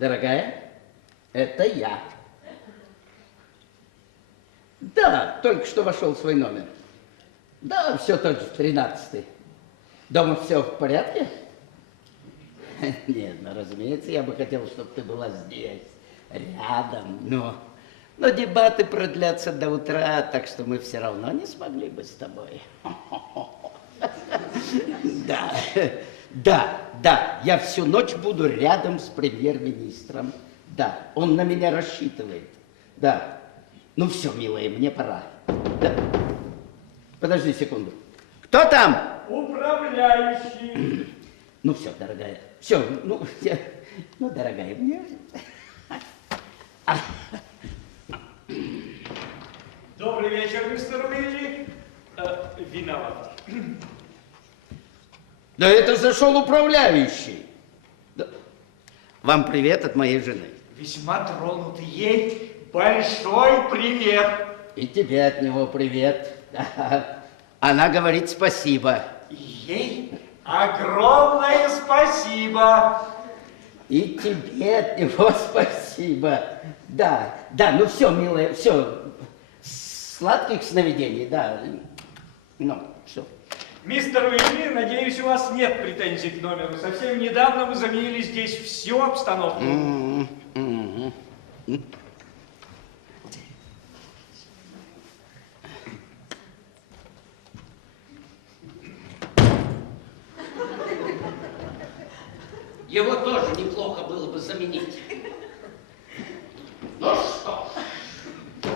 Дорогая, это я. Да, только что вошел в свой номер. Да, все тот же, 13-й. Дома все в порядке? Нет, ну, разумеется, я бы хотел, чтобы ты была здесь, рядом, но дебаты продлятся до утра, так что мы все равно не смогли бы с тобой. Да, я всю ночь буду рядом с премьер-министром. Да, он на меня рассчитывает. Да. Ну все, милая, мне пора. Да. Подожди секунду. Кто там? Управляющий. Ну все, дорогая. Все, дорогая, мне... Добрый вечер, мистер Уилли. Виноват. Да это зашел управляющий. Да. Вам привет от моей жены. Весьма тронутый. Ей большой привет. И тебе от него привет. Она говорит спасибо. Ей огромное спасибо. И тебе от него спасибо. Да, ну все, милая, все. Сладких сновидений, да. Ну, все. Мистер Уилли, надеюсь, у вас нет претензий к номеру. Совсем недавно мы заменили здесь всю обстановку. Его тоже неплохо было бы заменить. Ну что ж,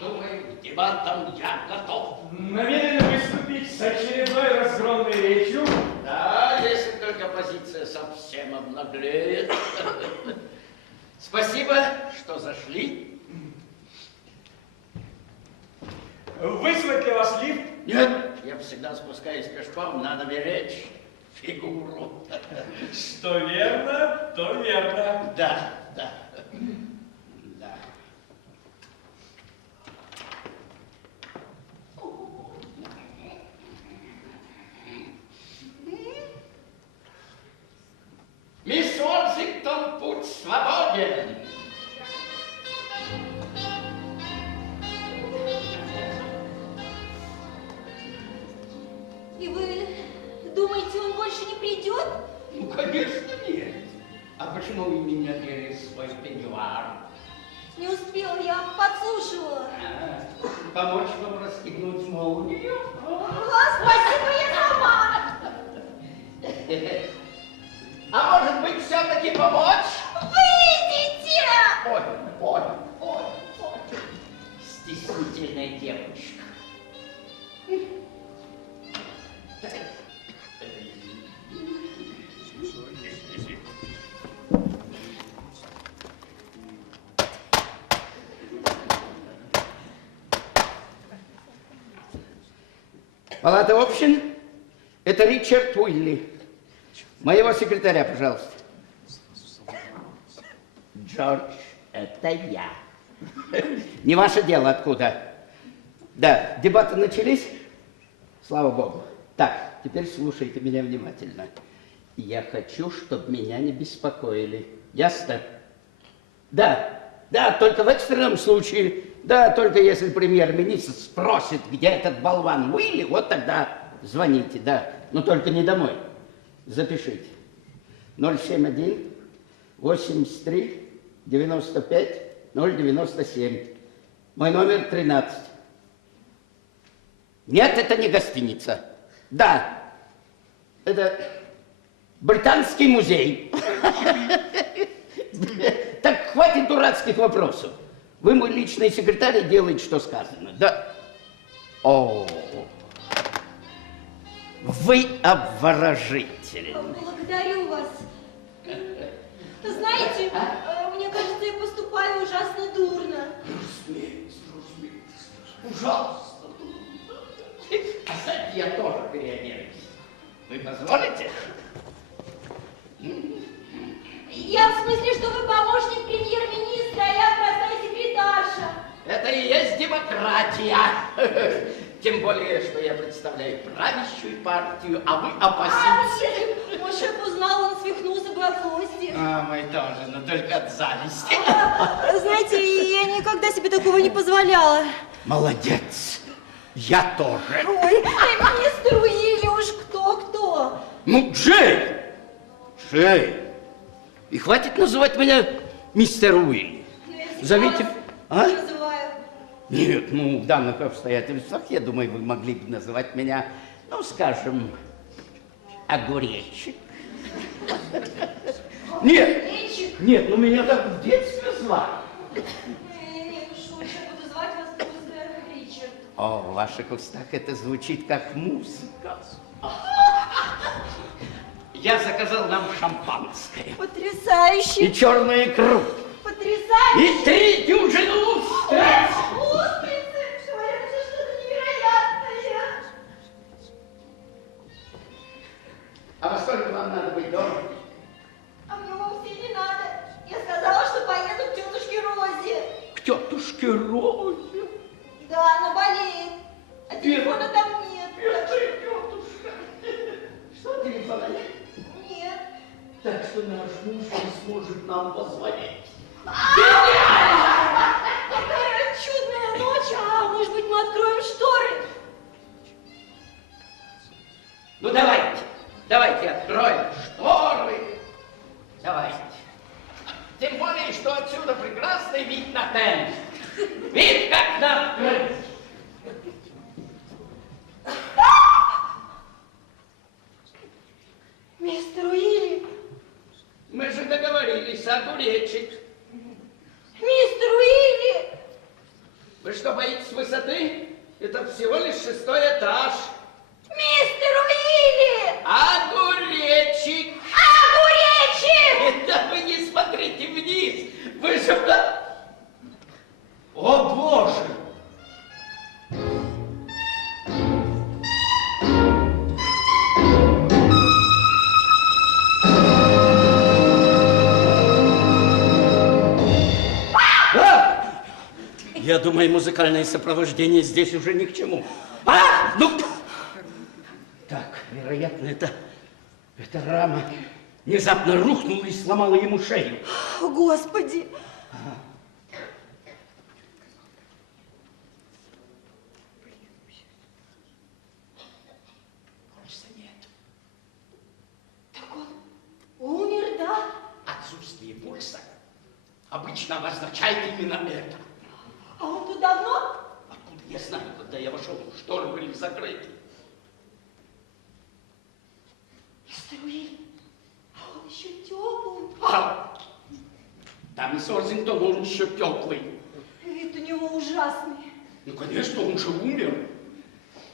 думаю, к дебатам я готов. Намерены выступить с очередной разгромной речью? Да, если только позиция совсем обнаглеет. Спасибо, что зашли. Вызвать ли вас лифт? Нет, я всегда спускаюсь пешком, надо беречь фигуру. Что верно, то верно. Да. Мисс Уорзингтон, путь свободен. И вы думаете, он больше не придет? Ну, конечно, нет. А почему вы не надели свой пеньюар? Не успел, я подслушивала. Помочь вам расстегнуть молнию? Спасибо, я сама. А может быть, все-таки помочь? Выйдите! Ой. Стеснительная девочка. Палата общин, это Ричард Уилли. Моего секретаря, пожалуйста. Джордж, это я. Не ваше дело, откуда. Да, дебаты начались? Слава Богу. Так, теперь слушайте меня внимательно. Я хочу, чтобы меня не беспокоили. Ясно? Да, только в экстренном случае. Да, только если премьер-министр спросит, где этот болван Уилли, вот тогда звоните, да. Но только не домой. Запишите. 071 83 95 097. Мой номер 13. Нет, это не гостиница. Да, это Британский музей. Так хватит дурацких вопросов. Вы мой личный секретарь и делаете, что сказано. Да. О, вы обворожительны. Благодарю вас. Знаете, мне кажется, я поступаю ужасно дурно. Разумеется. Ужасно. Кстати, я тоже переоденусь. Вы позволите? Я в смысле, что вы помощник премьер-министра, а я простая секретарша. Это и есть демократия. Тем более, что я представляю правящую партию, а вы оппозицию. Если бы мой шеф узнал, он свихнулся бы от злости. А, мы тоже, но только от зависти. Знаете, я никогда себе такого не позволяла. Молодец. Я тоже. Ой, мистер Уилли уж кто-кто. Ну, Джей! Джей! И хватит называть меня мистер Уилли. Зовите... А? Называю. Нет, ну, в данных обстоятельствах, я думаю, вы могли бы называть меня, ну, скажем, Огуречек. Нет, Огуречек? нет, ну меня так в детстве звали. Нет, уж лучше буду звать вас просто Ричард. О, в ваших устах это звучит как музыка. Я заказал нам шампанское. Потрясающе. И черную икру. Потрясающе. И 3 дюжины устриц. Устрицы. Говорят, это что-то невероятное. А во сколько вам надо быть дома? А мне вовсе не надо. Я сказала, что поеду к тетушке Розе. К тетушке Розе. Да, она болеет. А телефона там нет. Бедная тетушка. Что, телефона нет? Нет. Так что наш муж не сможет нам позвонить. Какая чудная ночь. А может быть, мы откроем шторы? Ну, давайте откроем шторы. Давайте. Тем более, что отсюда прекрасный вид на Темз. Вид как на Крым. Мистер Уилли. Мы же договорились, Огуречек. Мистер Уилли. Вы что, боитесь высоты? Это всего лишь 6-й этаж. Мистер Уилли. Огуречек! Огуречек! Да вы не смотрите вниз! Вы же... О, Боже! Я думаю, музыкальное сопровождение здесь уже ни к чему. Ну... Так, вероятно, эта рама внезапно рухнула и сломала ему шею. О, Господи! Пульса нет. Так он умер, да? Отсутствие пульса обычно обозначает именно это. А он тут давно? Откуда я знаю, когда я вошел, шторы были закрыты. Мистер Уилли, а он еще теплый. Там из Орзингтона он еще теплый. Вид у него ужасный. Ну, конечно, он же умер.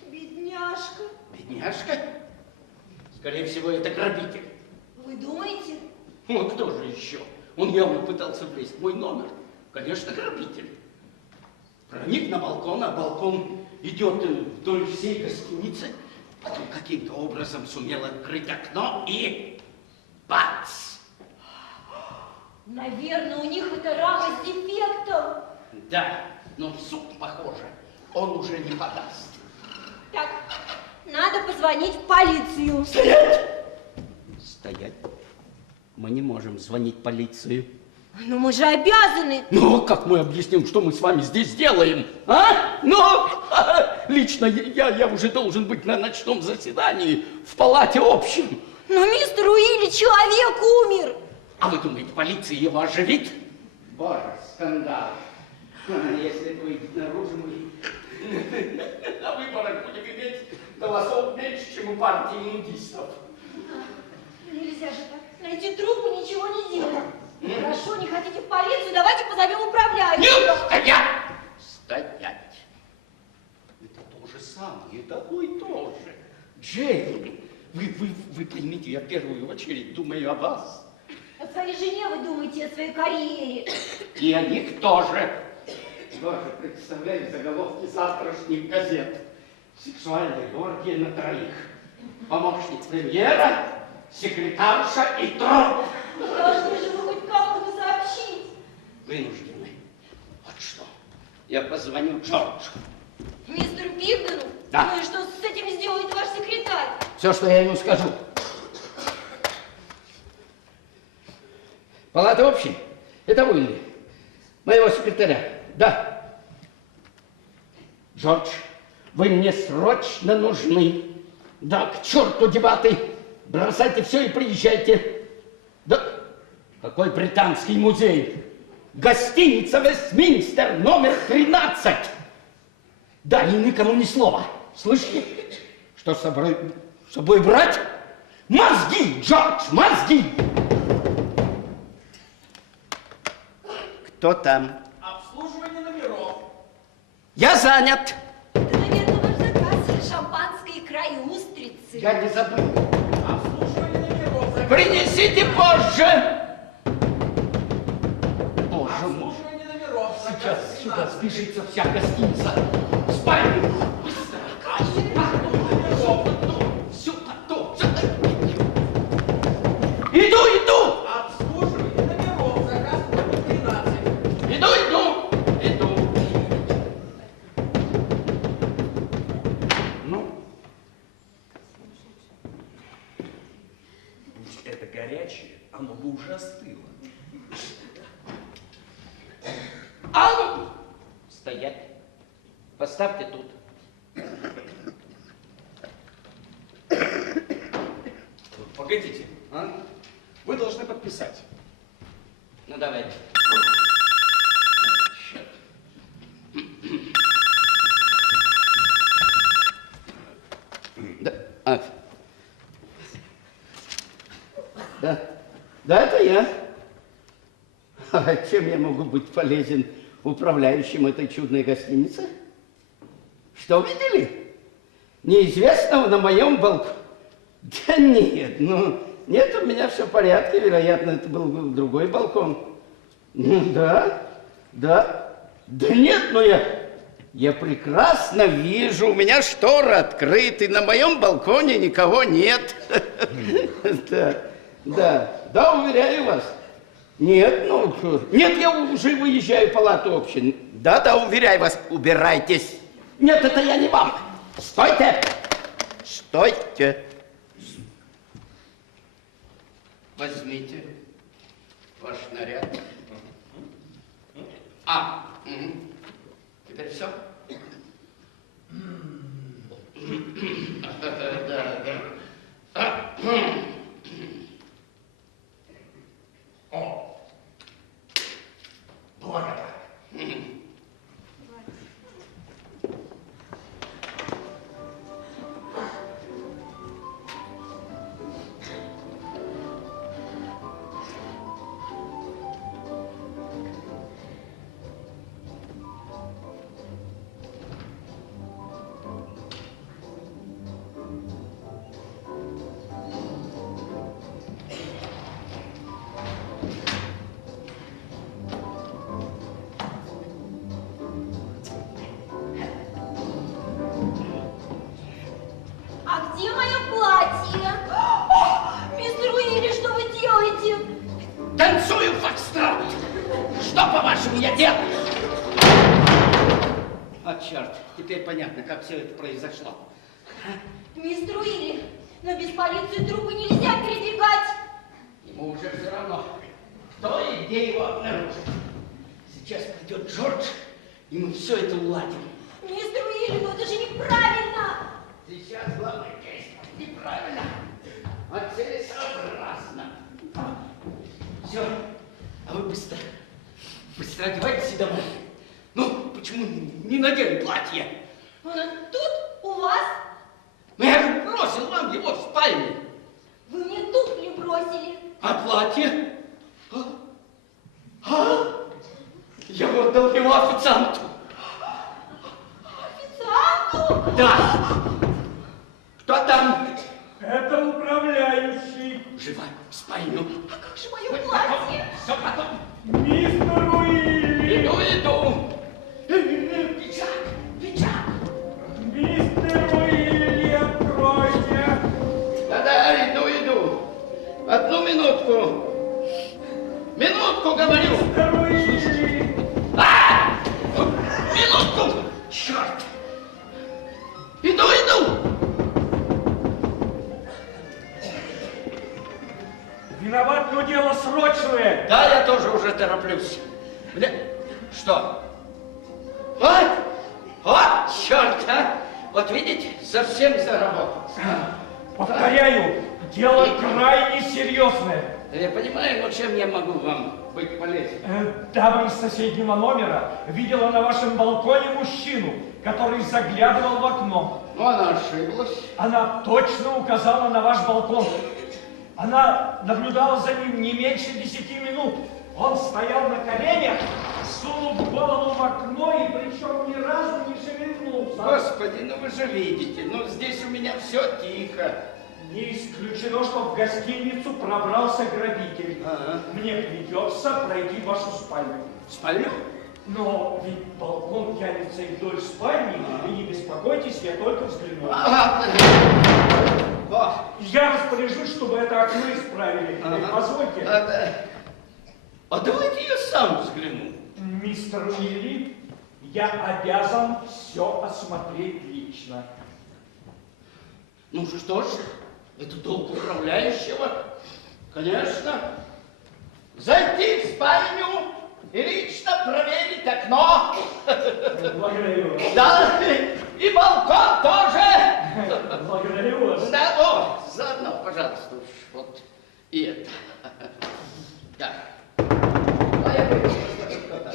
Бедняжка. Бедняжка? Скорее всего, это грабитель. Вы думаете? Ну, а кто же еще? Он явно пытался влезть в мой номер. Конечно, грабитель. Проник на балкон, а балкон идет вдоль всей гостиницы. Потом каким-то образом сумел открыть окно и... бац! Наверное, у них это рама с дефектом. Да, но в суд, похоже, он уже не подаст. Так, надо позвонить в полицию. Стоять! Стоять. Мы не можем звонить в полицию. Но мы же обязаны. Ну, как мы объясним, что мы с вами здесь делаем? А? Ну, лично я уже должен быть на ночном заседании в палате общем. Но мистер Уилли, человек умер. А вы думаете, полиция его оживит? Боже, скандал. Если это выйдет наружу, мы на выборах будем иметь голосов меньше, чем у партии нудистов. Нельзя же так. Найти труп и ничего не делать. Хорошо, не хотите в полицию, давайте позовем управляющего. Нет, стоять! Стоять! Это то же самое, это одно и то же. Джейн, вы поймите, я в первую очередь думаю о вас. О своей жене вы думаете, о своей карьере. И о них тоже. Боже, представляю заголовки завтрашних газет. Сексуальная оргия на 3. Помощник премьера, секретарша и труп. Должны же вы хоть кому-то сообщить. Вынуждены. Вот что. Я позвоню Джорджу. Мистеру Пигдену? Да. Ну и что с этим сделает ваш секретарь? Все, что я ему скажу. Палата общей? Это вы ли? Моего секретаря? Да. Джордж, вы мне срочно нужны. Да, к черту дебаты. Бросайте все и приезжайте. Да, какой британский музей? Гостиница Вестминстер, номер 13. Да, и никому ни слова. Слышите? Что с собой брать? Мозги, Джордж, мозги! Кто там? Обслуживание номеров. Я занят. Это, наверное, ваш заказ. Шампанское, икра и устрицы. Я не забыл. Обслуживание номеров. Принесите позже. Боже мой. Обслуживание номеров. Сейчас сюда спешится вся гостиница. В спальню. Быстро. Все потом. Иду. Обслуживание номеров. Заказ номер 13. Иду. Ну, Будь это горячее, оно бы уже остыло. а ну, стоять. Поставьте тут. Погодите, а? Вы должны подписать. Ну, давайте. Да, да, это я. А чем я могу быть полезен управляющим этой чудной гостиницы? Что видели? Неизвестного на моем балконе? Да нет, нет, у меня все в порядке, вероятно, это был другой балкон. Да нет, я прекрасно вижу, у меня шторы открыты, на моем балконе никого нет. Да, уверяю вас. Нет, нет, я уже выезжаю в палату общин. Да, уверяю вас, убирайтесь. Нет, это я не вам. Стойте. Возьмите ваш наряд. Теперь все? Да. Благодарю. А где мое платье? Мистер Уилли, что вы делаете? Танцую фокстрот. Что, по-вашему, я делаю? Черт, теперь понятно, как все это произошло. Мистер Уилли, но без полиции трупы нельзя передвигать. Ему уже все равно, кто и где его обнаружит. Сейчас придет Джордж, и мы все это уладим. Мистер Уилли, ну это же неправильно. Сейчас главное действовать неправильно, а целесообразно. Все, а вы быстро одевайтесь и домой. Ну, почему не надели платье? Оно тут у вас? Ну, я же бросил вам его в спальне. Вы мне туфли бросили. А платье? Я отдал его официанту. Официанту? Да. Кто там? Это управляющий. Живо, в спальню. А как же мое платье? Все потом. Мистер Уилли. Иду. Пиджак. Мистер Уилли, откройте. Да, иду. Одну минутку. Минутку, говорю. Мистер Уилли. Минутку. Черт. потороплюсь. Что? Вот, черт, а! Вот видите, совсем заработал. Повторяю, дело крайне серьезное. Я понимаю, но чем я могу вам быть полезен? Дама из соседнего номера видела на вашем балконе мужчину, который заглядывал в окно. Ну, она ошиблась. Она точно указала на ваш балкон. Она наблюдала за ним не меньше 10 минут. Он стоял на коленях, сунув голову в окно и причем ни разу не шевельнулся. Господи, ну вы же видите, ну здесь у меня все тихо. Не исключено, что в гостиницу пробрался грабитель. Ага. Мне придется пройти в вашу спальню. В спальню? Но ведь балкон тянется и вдоль спальни, и не беспокойтесь, я только взгляну. Ладно. Я распоряжусь, чтобы это окно исправили. Позвольте. А давайте я сам взгляну. Мистер Уилли, я обязан все осмотреть лично. Ну что ж, это долг управляющего. Конечно. Зайти в спальню и лично проверить окно. Благодарю вас. Да, и балкон тоже. Благодарю вас. Да, о, заодно, пожалуйста, уж вот и это. Так. А я пойду посмотрю, кто там.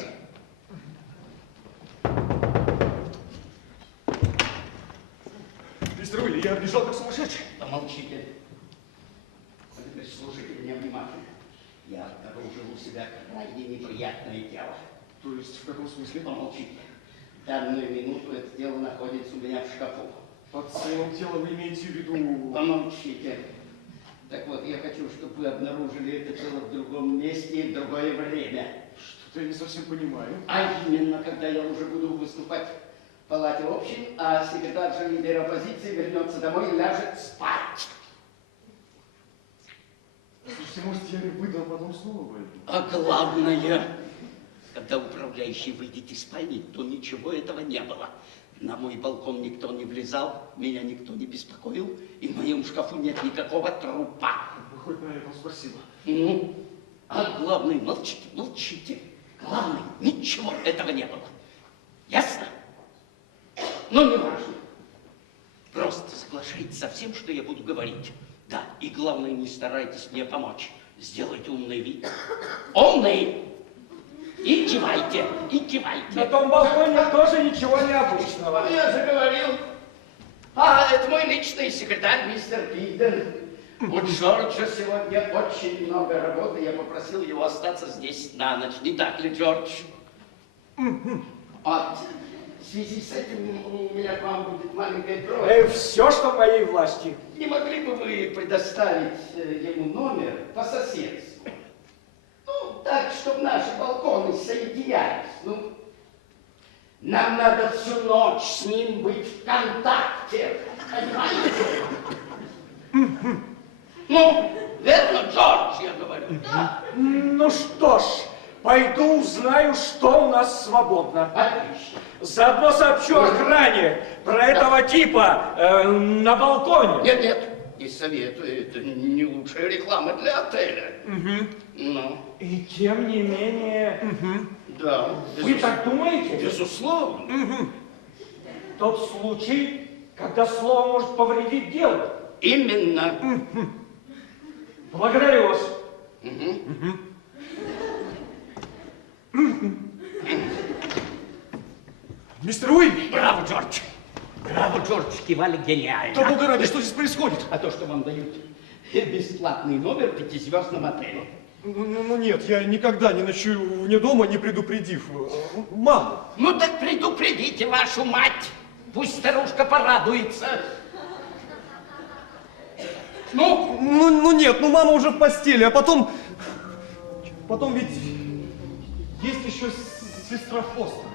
Мистер Уилли, я бежал как сумасшедший. Помолчите. Теперь слушайте меня внимательно. Я обнаружил у себя крайне неприятное дело. То есть, в каком смысле? Помолчите. В данную минуту это дело находится у меня в шкафу. Под своим телом вы имеете в виду... Помолчите. Так вот, я хочу, чтобы вы обнаружили это дело в другом месте и в другое время. Что-то я не совсем понимаю. А именно, когда я уже буду выступать в палате общин, а секретарь же лидер оппозиции вернется домой и ляжет спать. Слушайте, может, я и выйду, а потом снова войду? А главное, когда управляющий выйдет из спальни, то ничего этого не было. На мой балкон никто не влезал, меня никто не беспокоил, и в моем шкафу нет никакого трупа. Вы хоть на этом спасибо. Ну, а главное, молчите, молчите. Главное, ничего этого не было. Ясно? Но не важно. Просто соглашайтесь со всем, что я буду говорить. Да, и главное, не старайтесь мне помочь. Сделайте умный вид. Умный! И кивайте, и кивайте. На том балконе тоже ничего необычного. Я же говорил. А, это мой личный секретарь, мистер Пиден. У Джорджа сегодня очень много работы. Я попросил его остаться здесь на ночь. Не так ли, Джордж? А в связи с этим у меня к вам будет маленькая просьба. Все, что в моей власти. Не могли бы вы предоставить ему номер по соседству? Ну, так, чтобы наши балконы соединялись. Ну, нам надо всю ночь с ним быть в контакте. Понимаете? Ну, верно, Джордж, я говорю. Да. Ну что ж, пойду узнаю, что у нас свободно. Отлично. Заодно сообщу охране про этого типа на балконе. Нет, нет, не советую. Это не лучшая реклама для отеля. Ну. И тем не менее... Да. Вы так думаете? Безусловно. Тот случай, когда слово может повредить делу. Именно. Благодарю вас. Мистер Уилли! Браво, Джордж. Браво, Джордж, кивали гениально. Да бога ради, что здесь происходит? А то, что вам дают бесплатный номер в 5-звездном отеле. Ну нет, я никогда не ночую вне дома, не предупредив маму. Ну так предупредите вашу мать. Пусть старушка порадуется. Ну? Ну нет, ну мама уже в постели, а потом... Потом ведь есть еще сестра Фостер.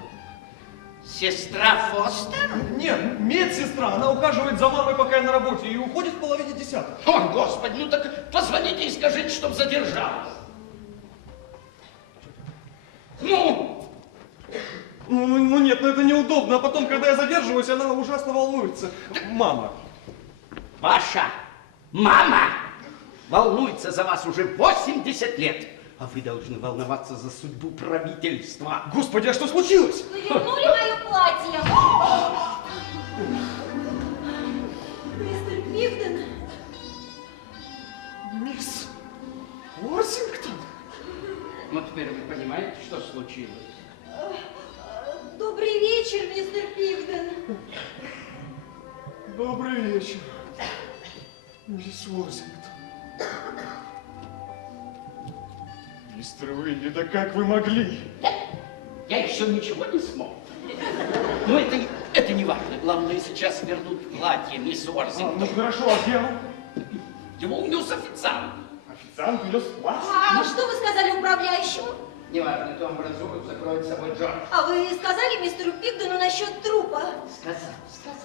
Сестра Фостер? Нет, медсестра, она ухаживает за мамой, пока я на работе, и уходит в половине 10. О, Господи, ну так позвоните и скажите, чтоб задержалась. Ну? Ну нет, ну это неудобно, а потом, когда я задерживаюсь, она ужасно волнуется. Мама. Ваша мама волнуется за вас уже 80 лет. А вы должны волноваться за судьбу правительства. Господи, а что случилось? Вы вернули мое платье. Мистер Пигден. Мисс Уорсингтон? Ну, теперь вы понимаете, что случилось? Добрый вечер, мистер Пигден. Добрый вечер, мисс Уорсингтон. Мистер Уилли, да как вы могли? Я еще ничего не смог. Но это не важно. Главное, сейчас вернуть платье, мисс Уорсингтон. Ну хорошо, а где он? Его унес официант. Официант унес платье. А что вы сказали управляющему? Неважно, то амбразуру закроет собой Джордж. А вы сказали мистеру Пигдену насчет трупа? Сказал.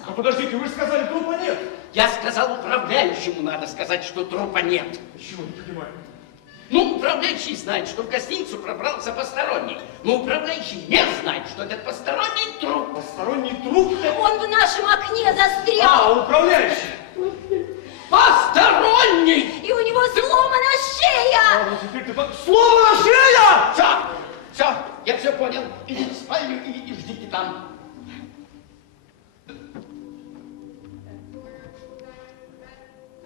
А подождите, вы же сказали, трупа нет. Я сказал управляющему, надо сказать, что трупа нет. Чего не понимаю? Ну, управляющий знает, что в гостиницу пробрался посторонний. Но управляющий не знает, что этот посторонний труп. Посторонний труп? Он в нашем окне застрял. А, управляющий. Посторонний! И у него сломана шея. А, ну теперь ты... Слово на шея! Все, я все понял. Идите в спальню и ждите там.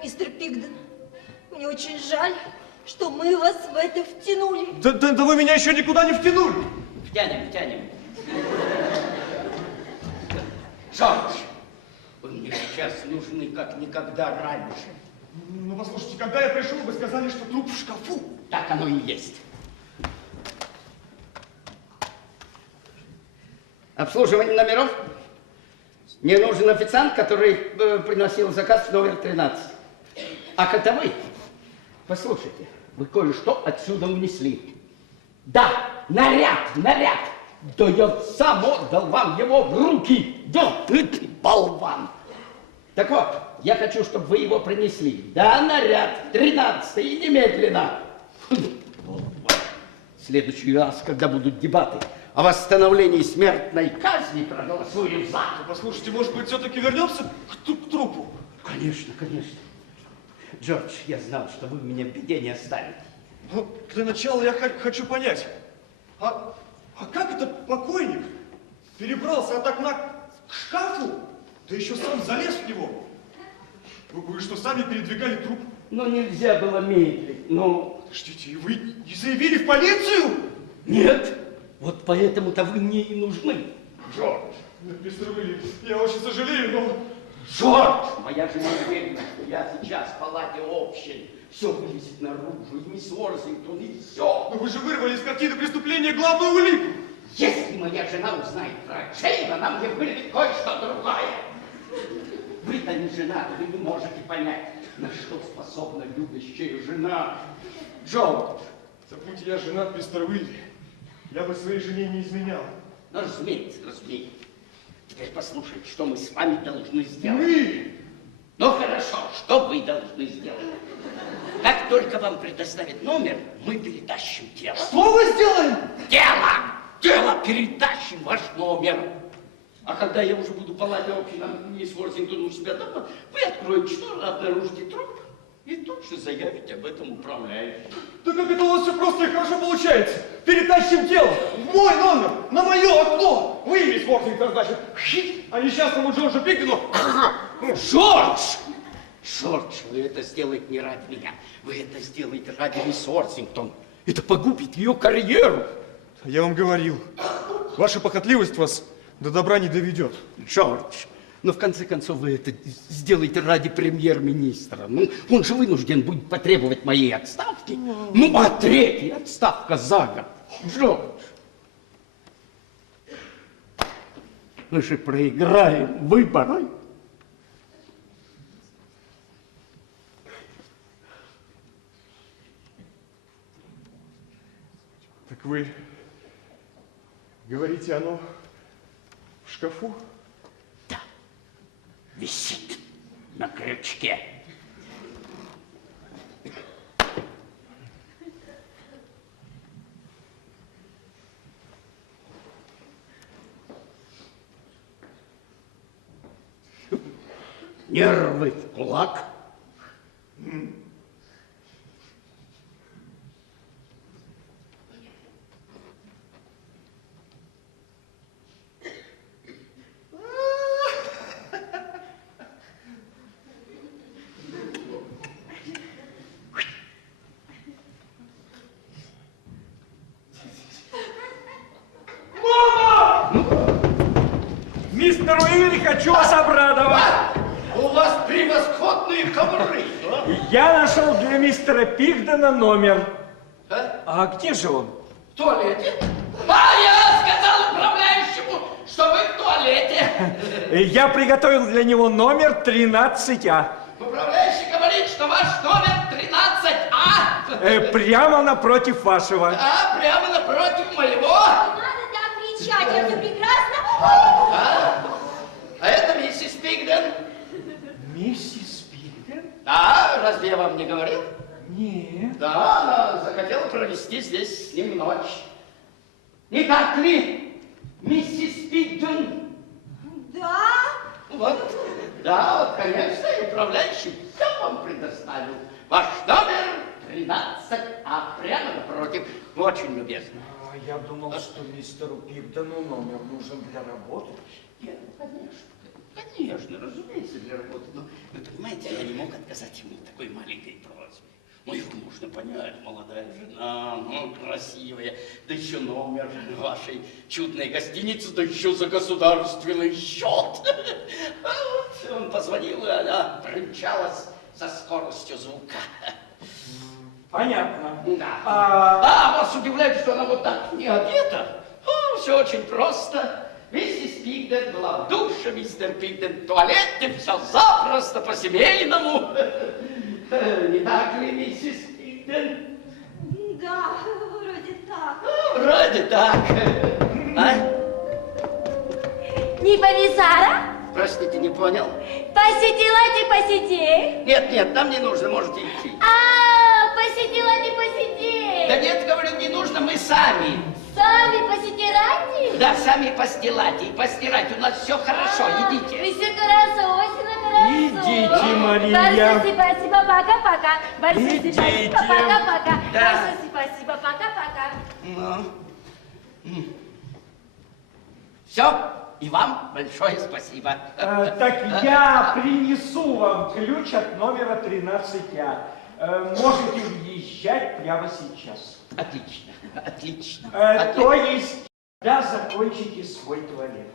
Мистер Пигден, мне очень жаль, что мы вас в это втянули. Да вы меня еще никуда не втянули. Втянем. Джордж, вы мне сейчас нужны как никогда раньше. Ну, послушайте, когда я пришел, вы сказали, что труп в шкафу. Так оно и есть. Обслуживание номеров. Мне нужен официант, который приносил заказ в номер 13. А когда вы, послушайте, вы кое-что отсюда унесли. Да, наряд. Да я сам отдал вам его в руки. Да, ты болван. Так вот, я хочу, чтобы вы его принесли. Да, наряд, 13-й, и немедленно. В следующий раз, когда будут дебаты о восстановлении смертной казни, проголосуем за. Послушайте, может быть, все-таки вернемся к трупу? Конечно. Джордж, я знал, что вы меня в беде не оставите. Ну, для начала я хочу понять, а как это покойник перебрался от окна к шкафу, да еще сам залез в него? Вы что, сами передвигали труп? Но нельзя было медлить, но... Подождите, и вы не заявили в полицию? Нет, вот поэтому-то вы мне и нужны, Джордж. Мистер Уилли, я очень сожалею, но... Джордж! Моя жена уверена, что я сейчас в палате общей. Все вылезет наружу, и мисс Уорсингтон, и все. Но вы же вырвали из картины преступления главную улику. Если моя жена узнает про Джейн, она мне вылезет кое-что другое. Вы-то не женаты, вы не можете понять, на что способна любящая жена. Джордж. Забудьте, я женат, мистер Уилли. Я бы своей жене не изменял. Ну, разумеется. Теперь послушайте, что мы с вами должны сделать. Мы? Ну, хорошо, что вы должны сделать? Как только вам предоставят номер, мы перетащим тело. Что вы сделаем? Тело перетащим ваш номер. А когда я уже буду в палате общей, нам мисс Уорсингтон у себя дома, вы откроете штору, обнаружите труп и тут же заявите об этом управляющему. Да как это у вас все просто и хорошо получается? Перетащим тело в мой номер, на мое окно. Вы, мисс Уорсингтон, значит, а несчастному Джорджу Пигдену. Джордж, вы это сделаете не ради меня. Вы это сделаете ради мисс Уорсингтон. Это погубит ее карьеру. Я вам говорил, ваша похотливость вас до добра не доведет. Джордж, но в конце концов вы это сделаете ради премьер-министра. Ну, он же вынужден будет потребовать моей отставки. Ну, а третья отставка за год. Джордж, мы же проиграем выборы. Так вы говорите, оно в шкафу? Да, висит на крючке. Нервы в кулак. Мистер Уилли, хочу вас обрадовать. У вас превосходные ковры. Я нашел для мистера Пигдена номер. А? А где же он? В туалете? А, я сказал управляющему, что вы в туалете. Я приготовил для него номер 13А. Управляющий говорит, что ваш номер 13А. Прямо напротив вашего. А, прямо напротив моего. Не надо так кричать, я все прекрасно. А это миссис Пигден. Миссис Пигден? Да, разве я вам не говорил? Нет. Да, она захотела провести здесь с ним ночь. Не так ли, миссис Пигден? Да? Вот. Да, вот, конечно, и управляющий все вам предоставил. Ваш номер 13А, прямо напротив. Очень любезно. Я думал, что мистеру Пигдену номер нужен для работы. Нет, конечно. Конечно, разумеется, для работы. Но, вы понимаете, я не мог отказать ему в такой маленькой просьбе. Ну, его можно понять, молодая жена, ну, красивая, да еще номер вашей чудной гостиницы, да еще за государственный счет. А вот он позвонил, и она примчалась со скоростью звука. Понятно. Да. А Вас удивляет, что она вот так не одета? Все очень просто. Миссис Пигден была в душе, мистер Пигден в туалете, все запросто, по-семейному. Не так ли, миссис Пигден? Да, вроде так. Вроде так. А? Не помесара? Простите, не понял? Посетила, посетей. Нет, нам не нужно, можете идти. Посетила, посетей. Да нет, говорю, не нужно, мы сами. Сами посетирайте? Да, сами постилать и постирать, у нас все хорошо, идите. Все хорошо, очень хорошо. Идите, Мария. Большое спасибо, пока-пока. Большое Идите. спасибо, пока-пока. Да. Большое спасибо, пока-пока. Ну. Все, и вам большое спасибо. так я принесу вам ключ от номера 13А. Можете въезжать прямо сейчас. Отлично, отлично. То есть, когда закончите свой туалет.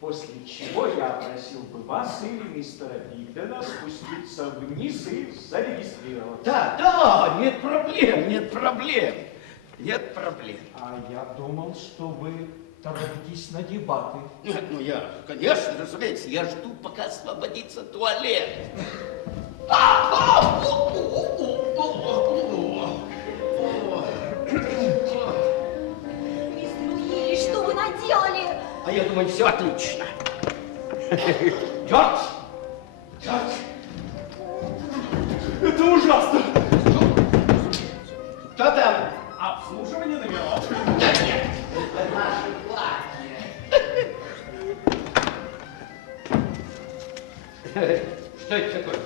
После чего я просил бы вас или мистера Пигдена спуститься вниз и зарегистрироваться. Да, нет проблем, нет проблем. Нет проблем. А я думал, что вы торопитесь на дебаты. Нет, ну я, конечно, разумеется, я жду, пока освободится туалет. Мистер Уилли, что вы наделали? А я думаю, все отлично. Джордж! Джордж! Это ужасно. Что там? Обслуживание номеров. Да нет, это наше платье. Что это такое?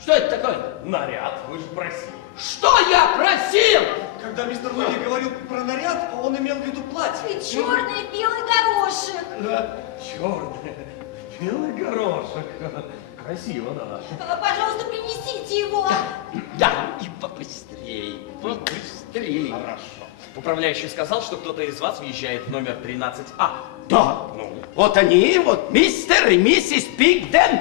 Что это такое? Наряд, вы же просили. Что я просил? Когда мистер Уилли говорил про наряд, он имел в виду платье. И черный белый горошек. Черный, белый горошек. Красиво, да. Пожалуйста, принесите его. Да, и побыстрее, побыстрее. Хорошо. Управляющий сказал, что кто-то из вас въезжает в номер 13А. Да, вот они, вот мистер и миссис Пигден.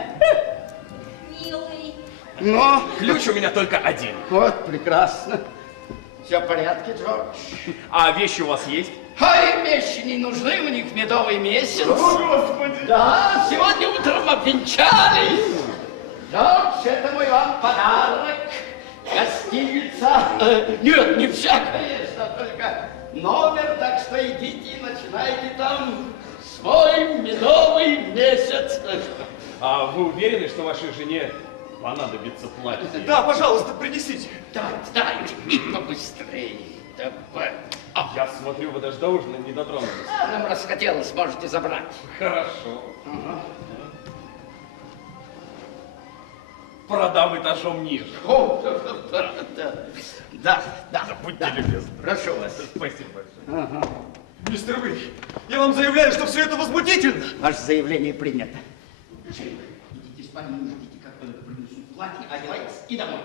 Милый. Ну, Ключ у меня только один. вот, прекрасно. Все в порядке, Джордж? А вещи у вас есть? Ай, вещи не нужны, у них медовый месяц. Господи! Да, сегодня утром обвенчали. Джордж, это мой вам подарок. Гостиница. Нет, не вся, конечно, только номер, так что идите и начинайте там свой медовый месяц. А вы уверены, что вашей жене понадобится платье? Да, пожалуйста, принесите. Да, и побыстрее. Давай. Я смотрю, вы даже до ужина не дотронулись. Нам расхотелось, можете забрать. Хорошо. Продам этажом ниже. О, да. Будьте любезны. Прошу вас. Спасибо большое. Мистер Уилли, я вам заявляю, что все это возмутительно. Ваше заявление принято. Идите в спальню, ждите, как только принесут платье, одевайтесь и домой.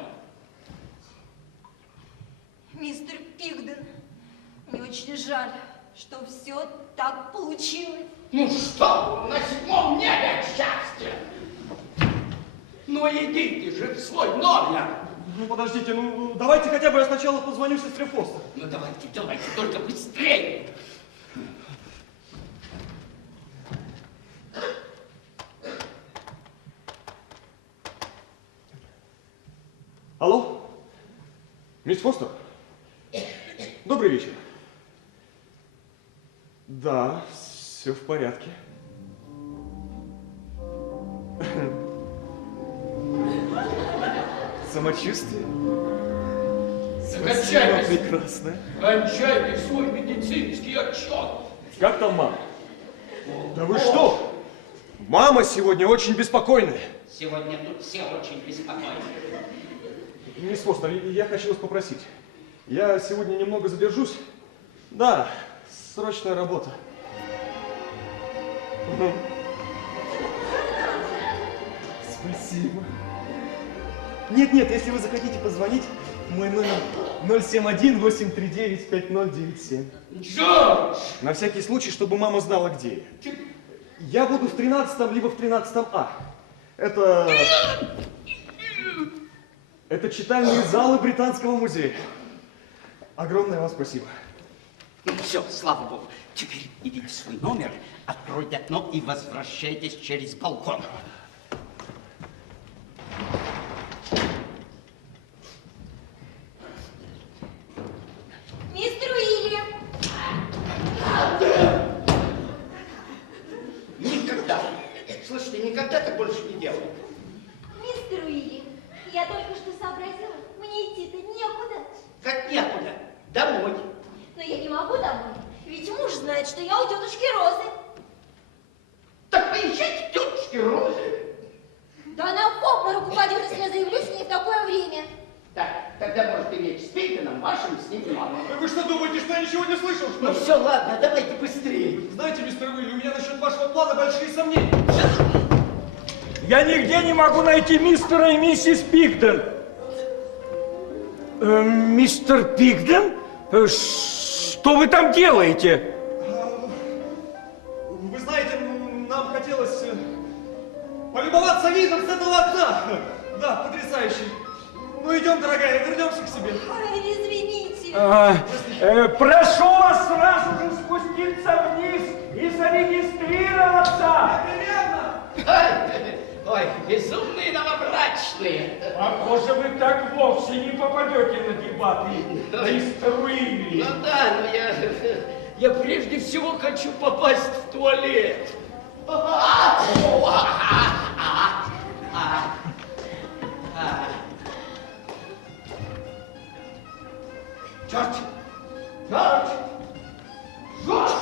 Мистер Пигден, мне очень жаль, что все так получилось. Ну что, на 7-м небе счастье! Ну идите же в свой номер! Ну подождите, ну давайте хотя бы я сначала позвоню сестре Фостер. Ну давайте, давайте, только быстрее! Алло? Мисс Фостер? Добрый вечер. Да, все в порядке. Самочувствие? Спасибо, прекрасно. Кончайте свой медицинский отчет! Как там мама? Да вы что? Мама сегодня очень беспокойная. Сегодня тут все очень беспокойны. Мисс Фостер, я хочу вас попросить. Я сегодня немного задержусь. Да, срочная работа. Спасибо. Нет, если вы захотите позвонить, мой номер 071-839-5097. Джордж! На всякий случай, чтобы мама знала, где я. Я буду в 13-м, либо в 13-м А. Это читальные залы Британского музея. Огромное вам спасибо. Ну все, слава богу. Теперь идите в свой номер, откройте окно и возвращайтесь через балкон. Мистер Уильям! Никогда. Слышите, никогда так больше не делай. Мистер Уильям, я только что сообразила, мне идти-то некуда. Как некуда. Домой. Но я не могу домой, ведь муж знает, что я у тетушки Розы. Так поезжайте к тетушке Розы. Да она в обморок упадет, если я заявлюсь к ней в такое время. Так, тогда может иметь с Пейденом, вашим с ним мамой. Вы что думаете, что я ничего не слышал, что Ну ли? все, ладно, давайте быстрее. Знаете, мистер Уилли, у меня насчет вашего плана большие сомнения. Я нигде не могу найти мистера и миссис Пигден. Мистер Пигден? Что вы там делаете? Вы знаете, нам хотелось полюбоваться видом с этого окна. Да, потрясающий. Ну идем, дорогая, вернемся к себе. Ой, извините. Прошу вас сразу же спуститься вниз и зарегистрироваться. Ой, безумные новобрачные. Похоже, вы так вовсе не попадете на дебаты, мистер Уилли. Ну да, но я прежде всего хочу попасть в туалет. Джордж! Джордж! Джордж!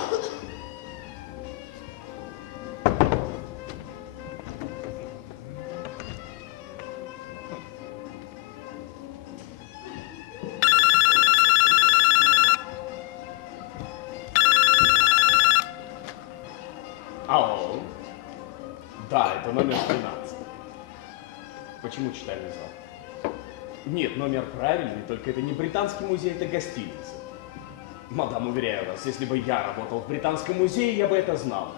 Алло. Да, это номер 13. Почему читальный зал? Нет, номер правильный, только это не Британский музей, это гостиница. Мадам, уверяю вас, если бы я работал в Британском музее, я бы это знал.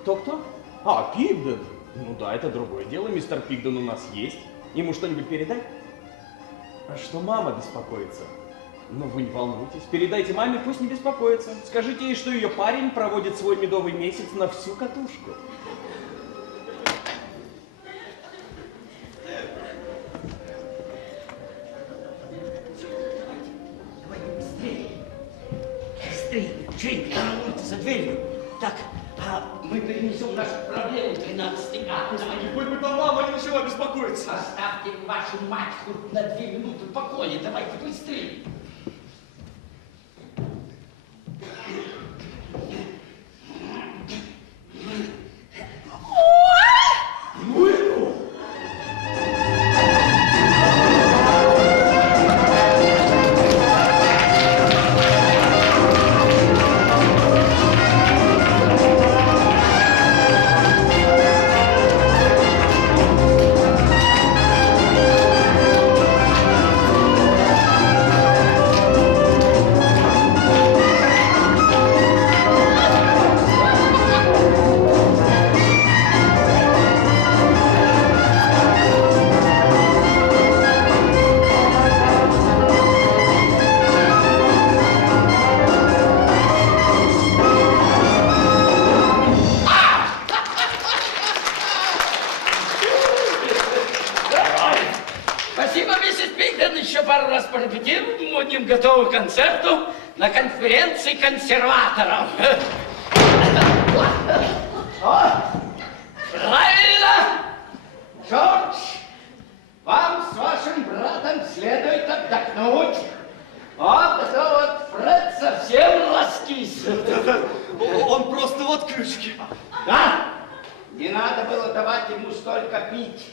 Кто-кто? А, Пигден. Ну да, это другое дело, мистер Пигден у нас есть. Ему что-нибудь передать? А что мама беспокоится? Ну вы не волнуйтесь, передайте маме, пусть не беспокоится. Скажите ей, что ее парень проводит свой медовый месяц на всю катушку. Быстрее, Джейн, на улице за дверью. Так, мы перенесем нашу проблему 13 А. Хоть бы там мама не начала беспокоиться. Оставьте вашу мать хоть на 2 минуты покоя. Давайте быстрее. будем готовы к концерту на конференции консерваторов. О, правильно! Джордж, вам с вашим братом следует отдохнуть. Вот, это вот Фред совсем раскис. Он просто в отключке. Да? Не надо было давать ему столько пить.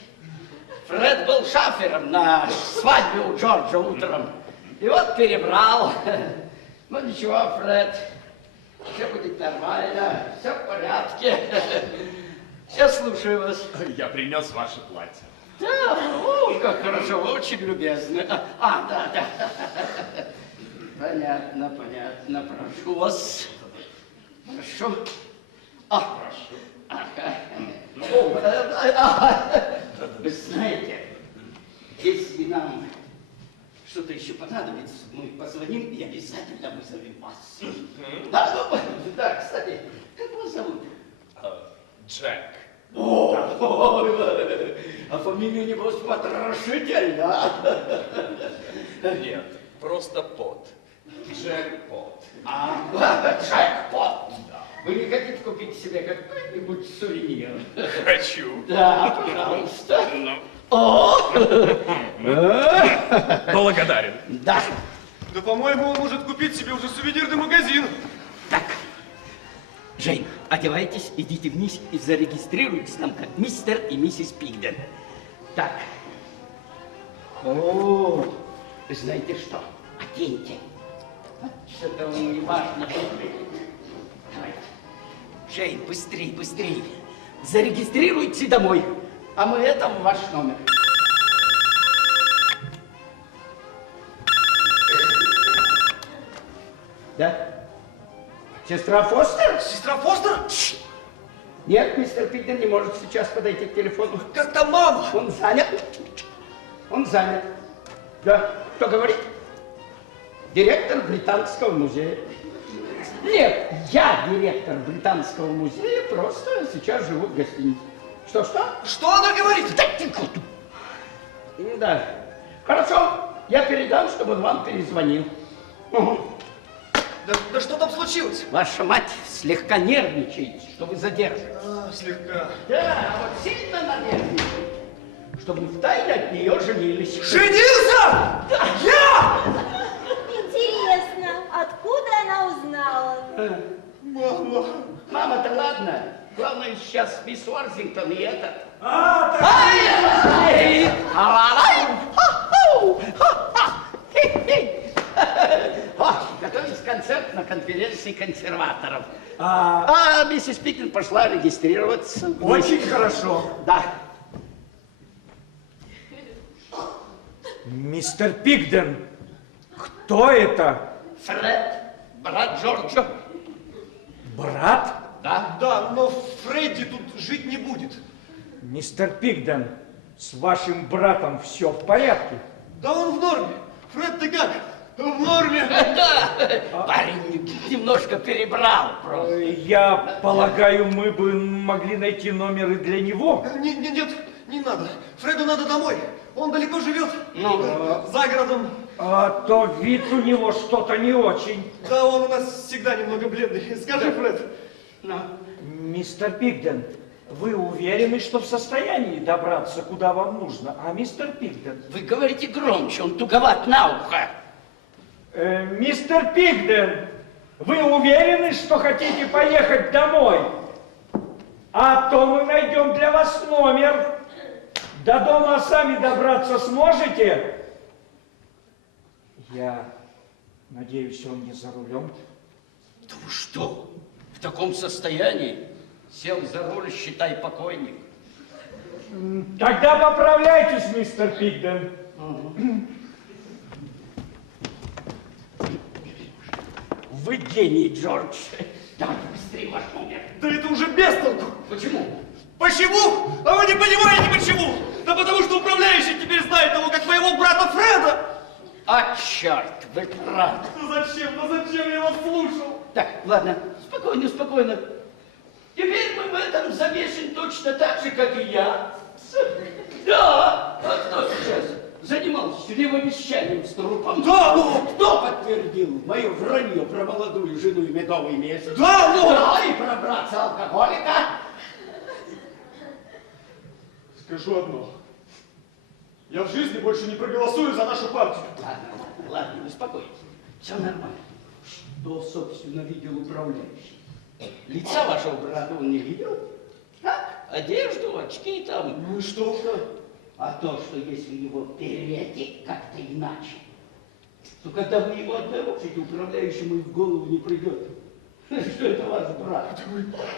Фред был шафером на свадьбе у Джорджа утром. И вот перебрал. Ну ничего, Фред, все будет нормально, все в порядке. Я слушаю вас. Я принес ваше платье. Да, о, как хорошо, вы очень любезны. Да. Понятно, понятно. Прошу вас. Прошу. Прошу. Вы знаете, если нам что-то еще понадобится, мы позвоним и обязательно вызовем вас. Да, кстати, как вас зовут? Джек. А фамилия, небось, потрошительно. Нет, просто Пот. Джек-пот. Джекпот. Вы не хотите купить себе какой-нибудь сувенир? Хочу. Да, пожалуйста. Благодарен. Да. Да, по-моему, он может купить себе уже сувенирный магазин. Так, Джейн, одевайтесь, идите вниз и зарегистрируйтесь нам как мистер и миссис Пигден. Так. Знаете что? Оденьте. Что-то он не важно выглядит. Давайте. Джейн, быстрей, быстрей. Зарегистрируйте домой. А мы это в ваш номер. Да? Сестра Фостер? Сестра Фостер? Нет, мистер Пигден не может сейчас подойти к телефону. Как там мама? Он занят. Он занят. Да, кто говорит? Директор Британского музея. Нет, я директор Британского музея, просто сейчас живу в гостинице. Что? Что она говорит? Да. Хорошо, я передам, чтобы он вам перезвонил. Угу. Да что там случилось? Ваша мать слегка нервничает, что вы задержите. Слегка. Да, вот сильно нервничает, чтобы вы втайне от нее женились. Женился? Да. Я? Интересно, откуда она узнала? Мама. Мама-то ладно. Главное сейчас мисс Уорзингтон и этот. Готовить концерт на конференции консерваторов. Миссис Пигден пошла регистрироваться. Очень хорошо. Да. Мистер Пигден, кто это? Фред, брат Джорджа. Брат? Да. Да, но Фредди тут жить не будет. Мистер Пигден, с вашим братом все в порядке? Да он в норме. Фред, ты как? В норме. Да. Парень немножко перебрал просто. Я полагаю, мы бы могли найти номер и для него. Нет, не надо. Фреду надо домой. Он далеко живет. За городом. А то вид у него что-то не очень. Да, он у нас всегда немного бледный. Скажи, Фред. Мистер Пигден, вы уверены, что в состоянии добраться, куда вам нужно? А мистер Пигден? Вы говорите громче, он туговат на ухо. Мистер Пигден, вы уверены, что хотите поехать домой? А то мы найдем для вас номер. До дома сами добраться сможете? Я надеюсь, он не за рулем. Да вы что? В таком состоянии? Сел за руль, считай, покойник. Тогда поправляйтесь, мистер Пигден. Вы гений, Джордж. Давайте быстрее ваш номер. Да это уже без толку. Почему? Почему? А вы не понимаете почему? Да потому что управляющий теперь знает того, как моего брата Фреда. А, черт, вы правы. Ну зачем я его слушал? Так, ладно, спокойно. Теперь мы в этом замешаны точно так же, как и я. Да, а кто сейчас? занимался левовещанием с трупом. Да, ну! Кто подтвердил мое вранье про молодую жену и медовый месяц? Да, ну! Да, и про братца алкоголика. Скажу одно. Я в жизни больше не проголосую за нашу партию. Ладно, успокойтесь. Все нормально. Что, собственно, видел управляющий? Лица вашего брата он не видел? Так, одежду, очки там. Ну и что? А то, что если его переодеть как-то иначе, то когда вы его обнаружите, управляющему и в голову не придет, что это ваш брат.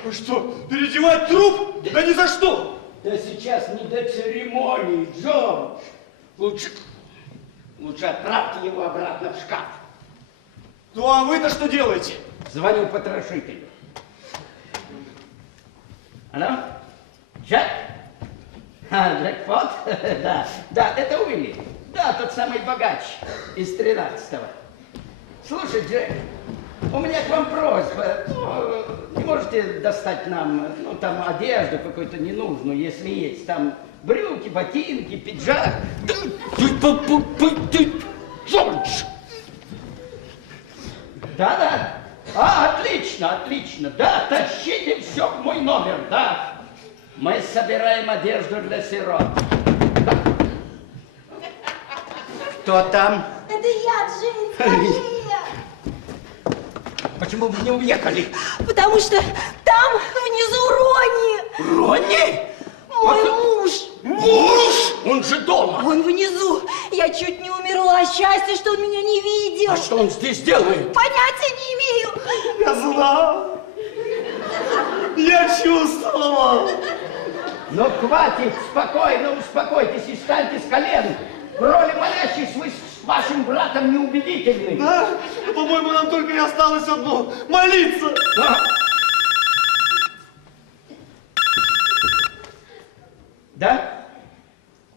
Вы что, переодевать труп? Да ни за что! Да сейчас не до церемонии, Джордж. Лучше отправьте его обратно в шкаф. Ну а вы-то что делаете? Звоню потрошителю. Алло? Джек? Джекпот? Да, это Уилли. Да, тот самый богач из 13-го. Слушай, Джек, у меня к вам просьба. Не можете достать нам, там одежду какую-то ненужную, если есть. Там брюки, ботинки, пиджак. Джордж! Да. Отлично. Да, тащите все в мой номер, да. Мы собираем одежду для сирот. Да. Кто там? Это я, Джейн, скорее. Почему вы не уехали? Потому что там внизу Ронни. Ронни? Мой муж. Муж? Он же дома. Он внизу. Я чуть не умерла. Счастье, что он меня не видел. А что он здесь делает? Понятия не имею. Я знал! Я чувствовал! Ну, хватит, спокойно, успокойтесь и встаньте с колен. В роли молящих вы с вашим братом неубедительны. Да? По-моему, нам только и осталось одно – молиться! Да?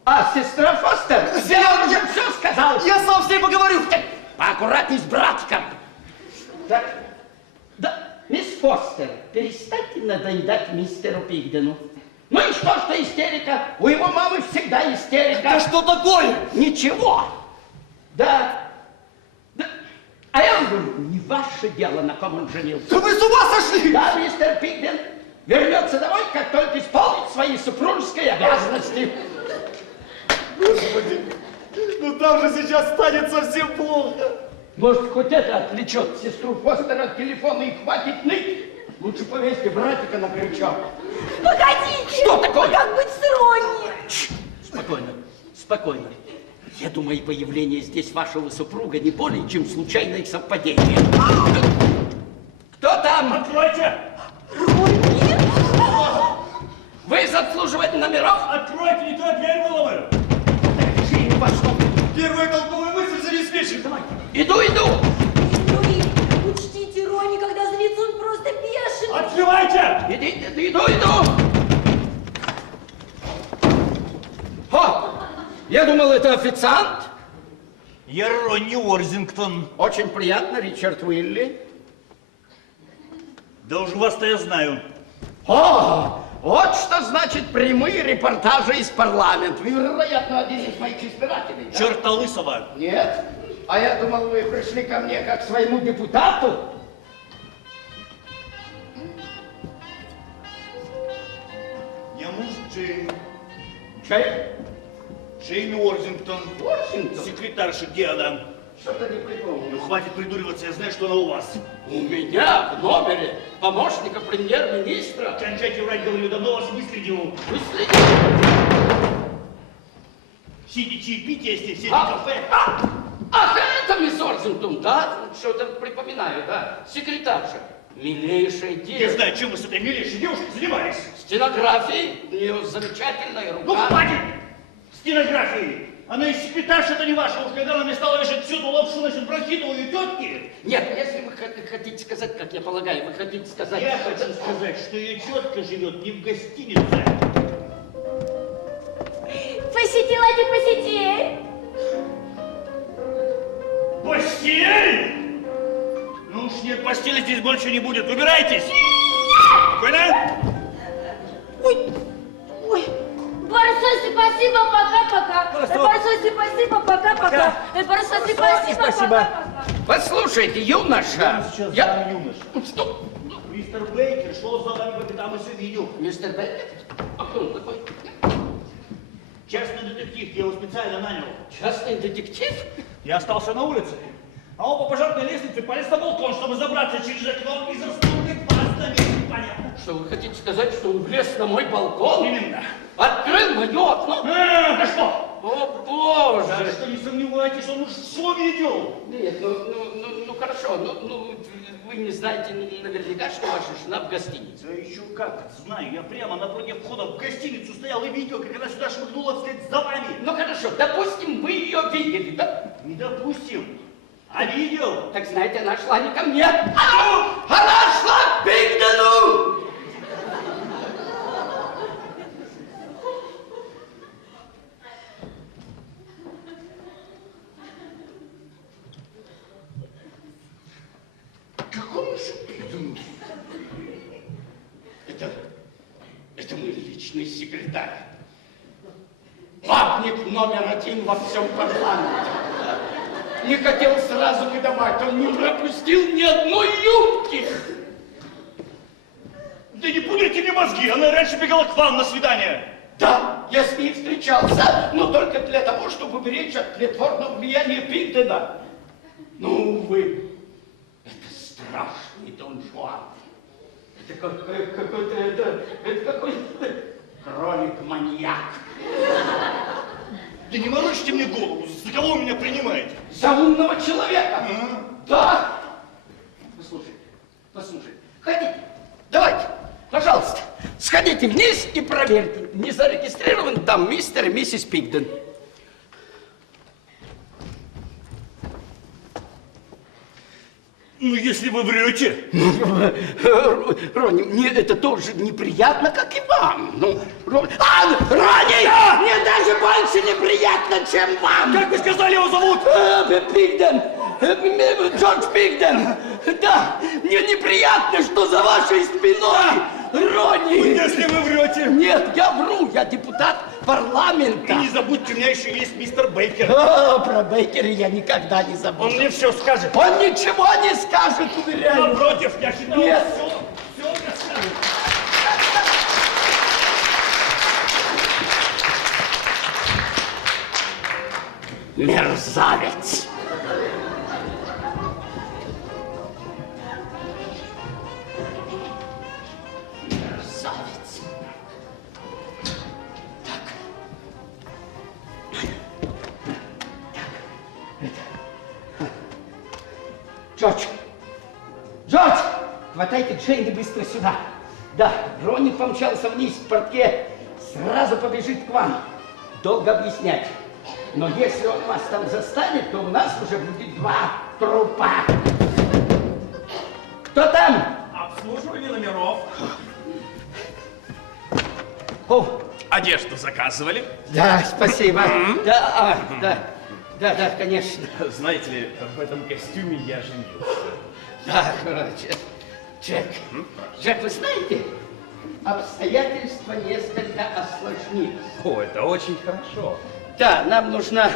А, сестра Фостер? Я уже все сказал. Я сам с ней поговорю! Поаккуратней с братиком. Так, да, мисс Фостер, перестаньте надоедать мистеру Пигдену. Ну и что истерика? У его мамы всегда истерика. Да что такое? Ничего. Да. А я вам говорю, не ваше дело, на ком он женился. Да вы с ума сошли! Да, мистер Пигден вернется домой, как только исполнит свои супружеские обязанности. Господи, ну там же сейчас станет совсем плохо. Может, хоть это отвлечет сестру Фостера от телефона и хватит ныть? Лучше повесьте братика на крючок. Погодите. Что такое? А как быть с Ронни? Спокойно. Я думаю, появление здесь вашего супруга не более чем случайное совпадение. Кто там? Откройте! Ронни? Вы из обслуживания номеров? Откройте, не то дверь выломаю! Жизнь вашу. Первая толковая мысль забеспечена. Давай. Иду. Ой, учтите, Ронни, когда злится, он просто бешеный. Открывайте! Иду. О, я думал, это официант. Я Ронни Уорзингтон. Очень приятно, Ричард Уилли. Да уж вас-то я знаю. О, вот что значит прямые репортажи из парламента. Вы, вероятно, один из моих избирателей. Да? Черта лысого. Нет. А я думал, вы пришли ко мне как к своему депутату. Я муж Джейн. Джейн Уорзингтон. Вашингтон? Секретарша Диана. Что-то не припомню. Ну хватит придуриваться, я знаю, что она у вас. У меня в номере помощника премьер-министра. Кончайте врать, говорю, давно вас выследил. Вы следите? Сидите чаепитие здесь, сидите А, кафе. Ах, это мисс Орзингтон, да? Что-то припоминаю, да. Секретарша. Милейшая Не девушка. знаю, чем вы с этой милейшей девушкой занимались. Стенографией, у нее замечательная рука. Ну хватит! Стенографии! Она и секретарша-то не ваша. Уж когда она мне стала вешать всюду лапшу насчет бронхитовой тетки. Нет, если вы хотите сказать, как я полагаю, вы хотите сказать... Я хочу сказать, что ее тетка живет не в гостинице. Посетитель. Постель? Ну уж нет, постели здесь больше не будет. Убирайтесь! Спокойно? Ой, барс Большое спасибо, пока-пока. Большое спасибо, пока-пока. Большое спасибо, пока-пока. Послушайте, юноша. Сейчас Я... дам юнош. Что? Мистер Бейкер шел за вами по пятам и все видел. Мистер Бейкер? А кто он такой? Частный детектив, я его специально нанял. Частный детектив? Я остался на улице. А он по пожарной лестнице полез на балкон, чтобы забраться через окно и заснуть вас на месте, понятно? Что вы хотите сказать, что он влез на мой балкон? Именно. Открыл мое окно? Да что? О, Боже! Да что не сомневайтесь, он уж все видел. Нет, ну хорошо, вы не знаете наверняка, что ваша жена в гостинице. Да еще как, знаю, я прямо напротив входа в гостиницу стоял и видел, как она сюда шмыгнула вслед за вами. Ну хорошо, допустим, вы ее видели, да? Не допустим, а видел. Так знаете, она шла не ко мне, она шла к Пигдену! Какому же Пигдену? Это мой личный секретарь. Бабник номер один во всем парламенте. Не хотел сразу выдавать, он не пропустил ни одной юбки. Да не пудрите мне мозги, она раньше бегала к вам на свидание. Да, я с ней встречался, но только для того, чтобы уберечь от тлетворного влияния Пигдена. Но, увы, это страшный Дон Жуан. Это какой-то кролик-маньяк. Да не морочите мне голову, за кого вы меня принимаете? За умного человека. Да. Послушайте. Хотите? Давайте, пожалуйста, сходите вниз и проверьте, не зарегистрирован там мистер и миссис Пигден. Ну, если вы врете. Ронни, мне это тоже неприятно, как и вам. Ронни! Мне даже больше неприятно, чем вам. Как вы сказали, его зовут? Пигден. Джордж Пигден. Да, мне неприятно, что за вашей спиной. Ронни! Если вы врете. Нет, я вру, я депутат парламента. И не забудьте, у меня еще есть мистер Бейкер. Про Бейкера я никогда не забуду. Он мне все скажет. Он ничего не скажет, уверяю. Напротив, я считаю, Нет. все мне скажет. Мерзавец. Мерзавец. Джордж, хватайте Джейн и быстро сюда. Да, Ронни помчался вниз в портке, сразу побежит к вам. Долго объяснять. Но если он вас там застанет, то у нас уже будет 2 трупа. Кто там? Обслуживание номеров. О, Одежду заказывали? да, спасибо. Да, конечно. Знаете ли, в этом костюме я женился. Да, короче. Джек, вы знаете, обстоятельства несколько осложнились. О, это очень хорошо. Да, нам нужна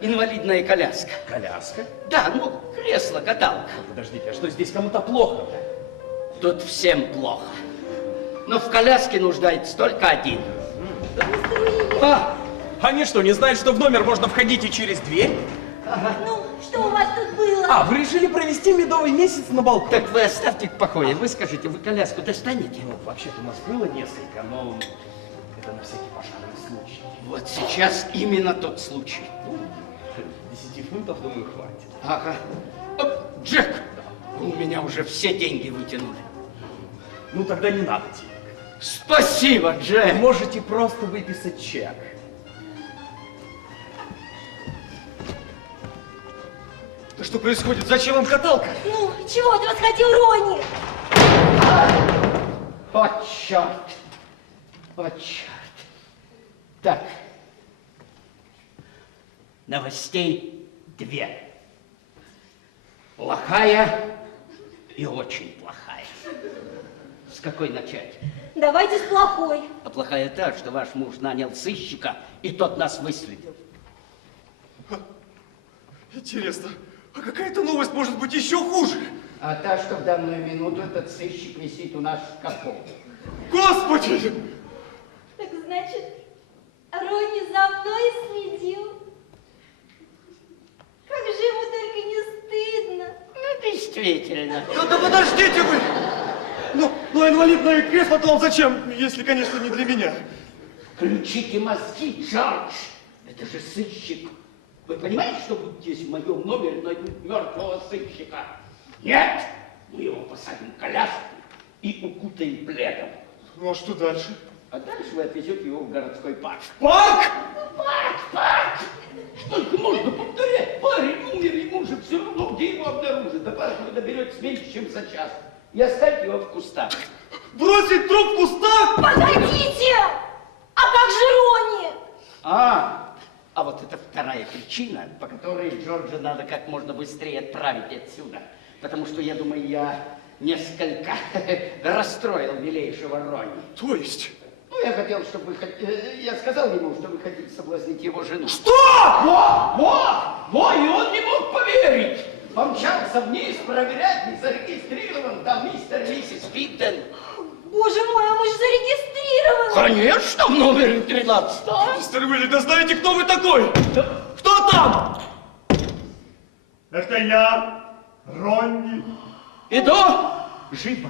инвалидная коляска. Коляска? Да, кресло-каталка. Подождите, а что здесь кому-то плохо? Тут всем плохо. Но в коляске нуждается только один. Они что, не знают, что в номер можно входить и через дверь? Ну, что у вас тут было? А, вы решили провести медовый месяц на балконе? Так вы оставьте в покое. Вы скажите, вы коляску достанете? Ну, вообще-то у нас было несколько, но это на всякий пожарный случай. Вот сейчас именно тот случай. 10 фунтов, думаю, хватит. Ага. Джек, вы у меня уже все деньги вытянули. Ну, тогда не надо денег. Спасибо, Джек. Можете просто выписать чек. Да что происходит? Зачем вам каталка? Ну, чего от вас хотел Ронни? О, черт. О, черт. Так. Новостей 2. Плохая и очень плохая. С какой начать? Давайте с плохой. А плохая та, что ваш муж нанял сыщика, и тот нас выследил. Интересно, а какая-то новость может быть еще хуже? А та, что в данную минуту этот сыщик висит у нас в шкафу. Господи! Так значит, Ронни за мной следил? Как же ему только не стыдно. Ну, действительно. Да подождите вы! Ну, инвалидное кресло-то вам зачем, если, конечно, не для меня? Включите мозги, Джордж. Это же сыщик. Вы понимаете, что вот здесь в моем номере найдут мертвого сыщика? Нет! Мы его посадим в коляску и укутаем пледом. Ну, а что дальше? А дальше вы отвезете его в городской парк. Парк? Парк! Сколько можно повторять? Парень умер, ему же все равно, где его обнаружат. До парка вы доберетесь меньше, чем за час. И оставьте его в кустах. Бросить труп в кустах? Подождите! А как же Ронни? А вот это вторая причина, по которой Джорджа надо как можно быстрее отправить отсюда. Потому что, я думаю, я несколько расстроил милейшего Ронни. То есть? Ну, я хотел, чтобы вы... Я сказал ему, что вы хотите соблазнить его жену. Что? Во, и он не мог поверить. Помчался вниз проверять, не зарегистрирован там мистер и миссис Пигден. Боже мой, а мы же зарегистрированы. Конечно, в номере 13. Мистер Уилли, да знаете, кто вы такой? Кто там? Это я, Ронни. Иду. Живо.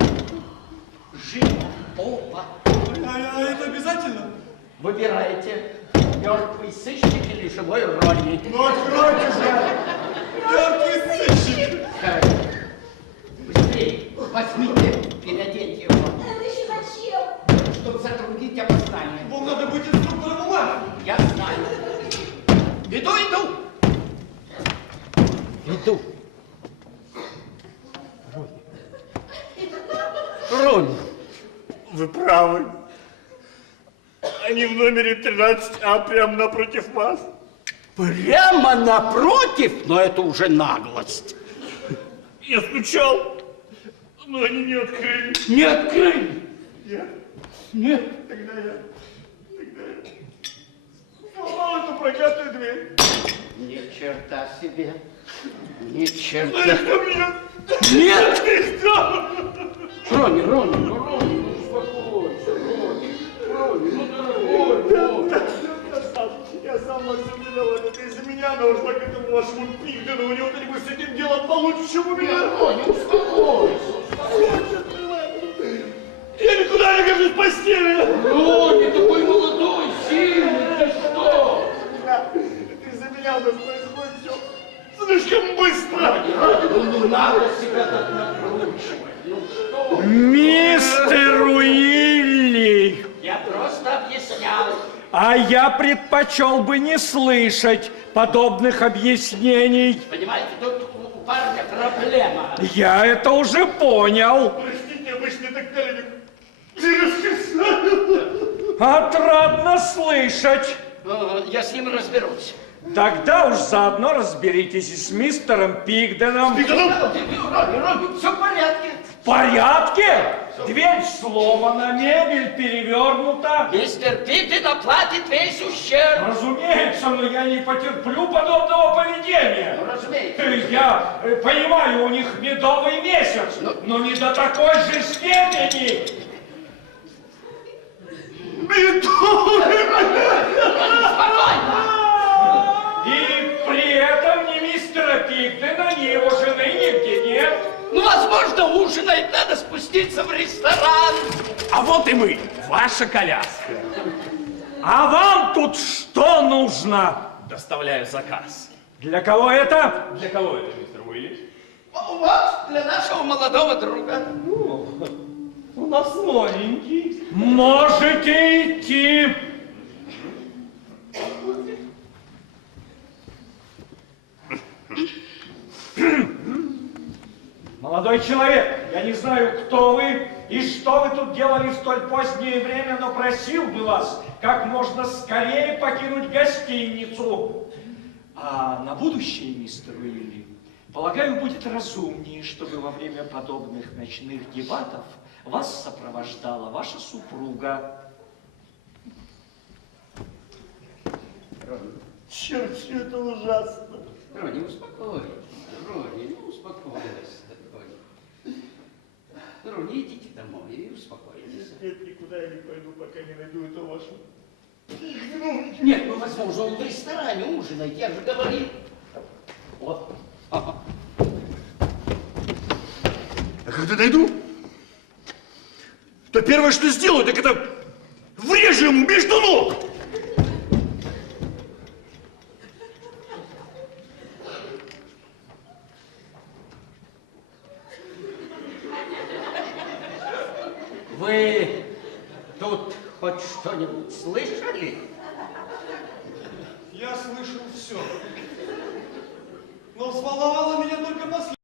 Оба. А это обязательно? Выбирайте, мертвый сыщик или живой Ронни. Ну, откройте же! Мертвый сыщик! Быстрее, возьмите, переоденьте его, Это еще зачем? чтобы затруднить опознание. Вам надо быть инструктором ума! Я знаю. Иду. Ронни. Вы правы. Они в номере 13А, прямо напротив вас. Прямо напротив? Но это уже наглость. Я стучал, но они не открыли. Не открыли. Нет. Тогда я сломал эту проклятую дверь. Ни черта себе. Ни черта. Что мне? Нет! Ты кто? Ронни, ну успокойся, Ронни, ну дорогой. Я сам во всем виноват. Это из-за меня нужно к этому вашему Пигдену. У него кто-нибудь с этим делом получше, чем у меня. Ронни, успокойся. Я никуда не гожусь в постели. Ронни, такой молодой, сильный, ты что? Это из-за меня у нас происходит все слишком быстро. Ну надо себя так накручивать. Ну что? Мистер Уилли, Я просто объяснял. а я предпочел бы не слышать подобных объяснений. Понимаете, тут у парня проблема. Я это уже понял. Простите, обычно так далее не раскисаю. Отрадно слышать. Я с ним разберусь. Тогда уж заодно разберитесь и с мистером Пигденом. Ронни, все в порядке. В порядке? Дверь сломана, мебель перевернута. Мистер Пигден оплатит весь ущерб. Разумеется, но я не потерплю подобного поведения. Ну, разумеется. Я понимаю, у них медовый месяц, но не до такой же степени. И при этом ни мистера Пигдена, ни его жены нигде нет. Ну, возможно, ужинать надо спуститься в ресторан. А вот и мы, ваша коляска. А вам тут что нужно? Доставляю заказ. Для кого это? Для кого это, мистер Уилли? Вот, для нашего молодого друга. У нас новенький. Можете идти. Молодой человек, я не знаю, кто вы и что вы тут делали в столь позднее время, но просил бы вас как можно скорее покинуть гостиницу. А на будущее, мистер Уилли, полагаю, будет разумнее, чтобы во время подобных ночных дебатов Вас сопровождала ваша супруга. Черт, все это ужасно. Рони, успокойся. Рони, ну успокойся. Рони, идите домой и успокойтесь. Нет, никуда я не пойду, пока не найду эту вашу. Нет, ну возможно, он в ресторане ужинает, я же говорил. Вот. Ага. А когда найду, то первое, что сделаю, так это врежу ему между ног. Вы тут хоть что-нибудь слышали? Я слышал все. Но взволновало меня только последнее.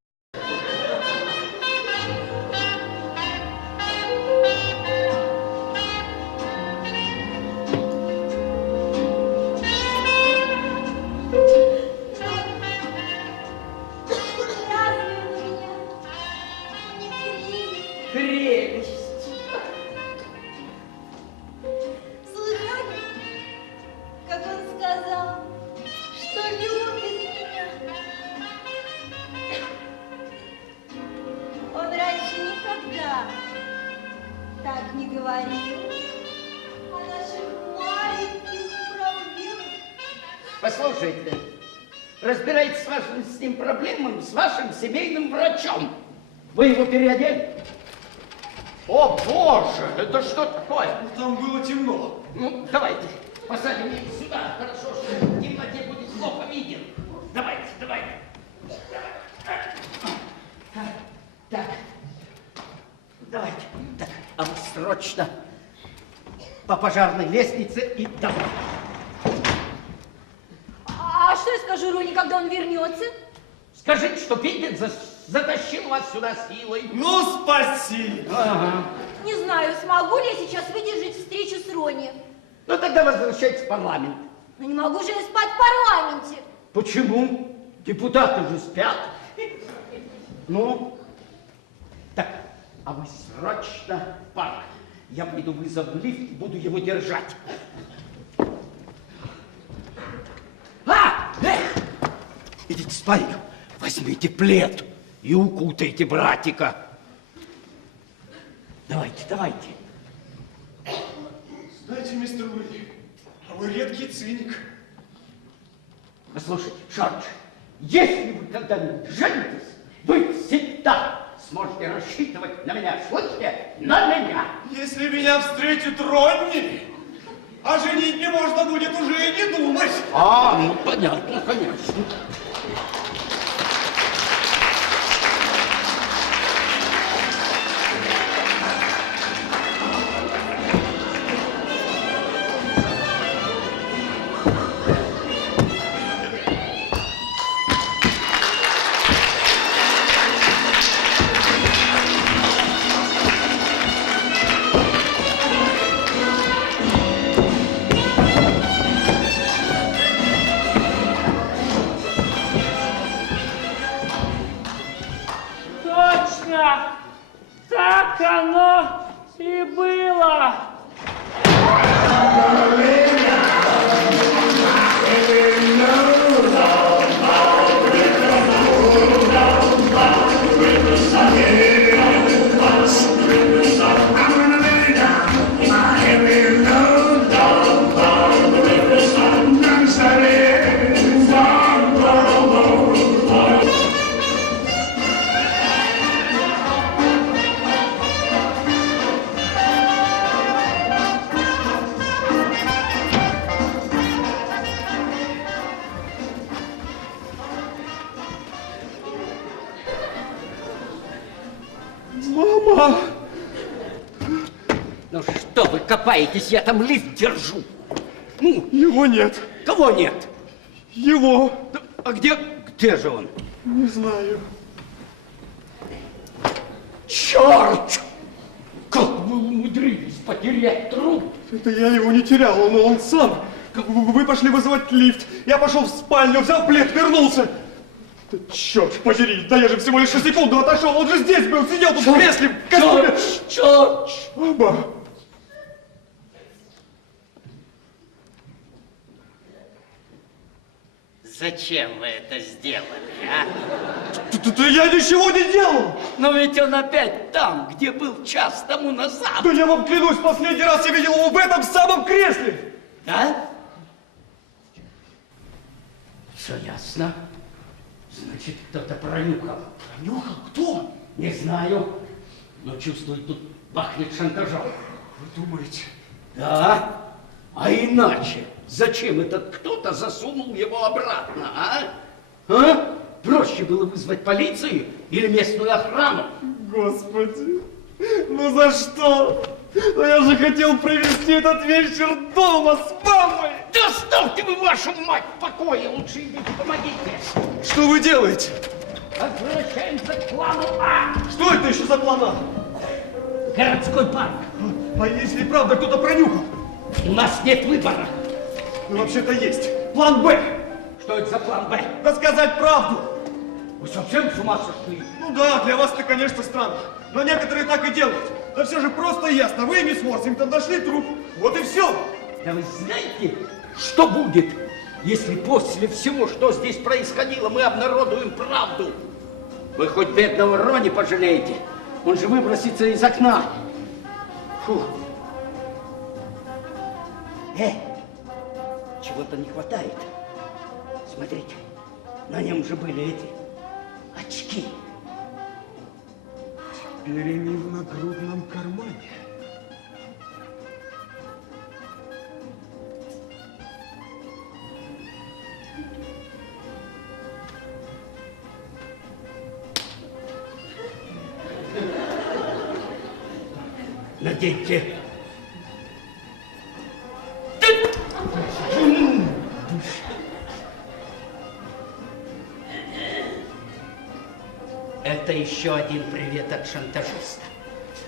Прелесть. Слышали, как он сказал, что любит меня? Он раньше никогда так не говорил о наших маленьких проблемах. Послушайте, разбирайтесь с ним проблемами с вашим семейным врачом. Вы его переодели? О, Боже, это что такое? Там было темно. Ну, давайте, посадим его сюда. Хорошо, что в темноте будет плохо виден. Давайте, давайте. Так, давайте. Так, а вы срочно по пожарной лестнице и домой. А что я скажу Роне, когда он вернется? Скажите, что Пипин затащил вас сюда силой. Ну, спасибо. Ага. Не знаю, смогу ли я сейчас выдержать встречу с Рони. Ну, тогда возвращайтесь в парламент. Но не могу же я спать в парламенте. Почему? Депутаты же спят. Ну, так, а вы срочно в парк. Я пойду вызову лифт, буду его держать. Идите в спальню, возьмите плед и укутайте братика. Давайте, давайте. Знаете, мистер Уилли, а вы редкий циник. Послушайте, Джордж, если вы когда-нибудь женитесь, вы всегда сможете рассчитывать на меня. Слышите? На меня. Если меня встретит Ронни, о женитьбе можно будет уже и не думать. А, ну понятно, конечно. Точно! Так оно и было! Мама! Ну что вы копаетесь, я там лифт держу. Ну, Его нет. кого нет? Его. Да, а где же он? Не знаю. Черт! Как вы умудрились потерять труп? Это я его не терял, он сам. Вы пошли вызывать лифт. Я пошел в спальню, взял плед, вернулся. Да черт подери, да я же всего лишь 6 секунд отошел, он же здесь был, сидел тут в кресле, в костюме. Черт! Оба. Зачем вы это сделали, а? Да я ничего не делал! Но ведь он опять там, где был час тому назад. Да я вам клянусь, последний раз я видел его в этом самом кресле! Да? Все ясно. Значит, кто-то пронюхал. Пронюхал? Кто? Не знаю, но чувствую, тут пахнет шантажом. Вы думаете? Да? А иначе зачем этот кто-то засунул его обратно, а? А? Проще было вызвать полицию или местную охрану. Господи, ну за что? Ну я же хотел провести этот вечер дома с мамой! Да оставьте вы вашу мать в покое, лучше идите помогите. Что вы делаете? Возвращаемся к плану А. Что это еще за плана? Городской парк. А если правда кто-то пронюхал? У нас нет выбора. Ну вообще-то есть. План Б. Что это за план Б? Рассказать правду. Вы совсем с ума сошли? Ну да, для вас это, конечно, странно. Но некоторые так и делают. Да все же просто ясно. Вы, мисс Уорсингтон, нашли труп. Вот и все. Да вы знаете, что будет, если после всего, что здесь происходило, мы обнародуем правду? Вы хоть бедного Рони пожалеете. Он же выбросится из окна. Фу. Чего-то не хватает. Смотрите, на нем же были эти очки. Теперь они в нагрудном кармане. Наденьте. Это еще один привет от шантажиста.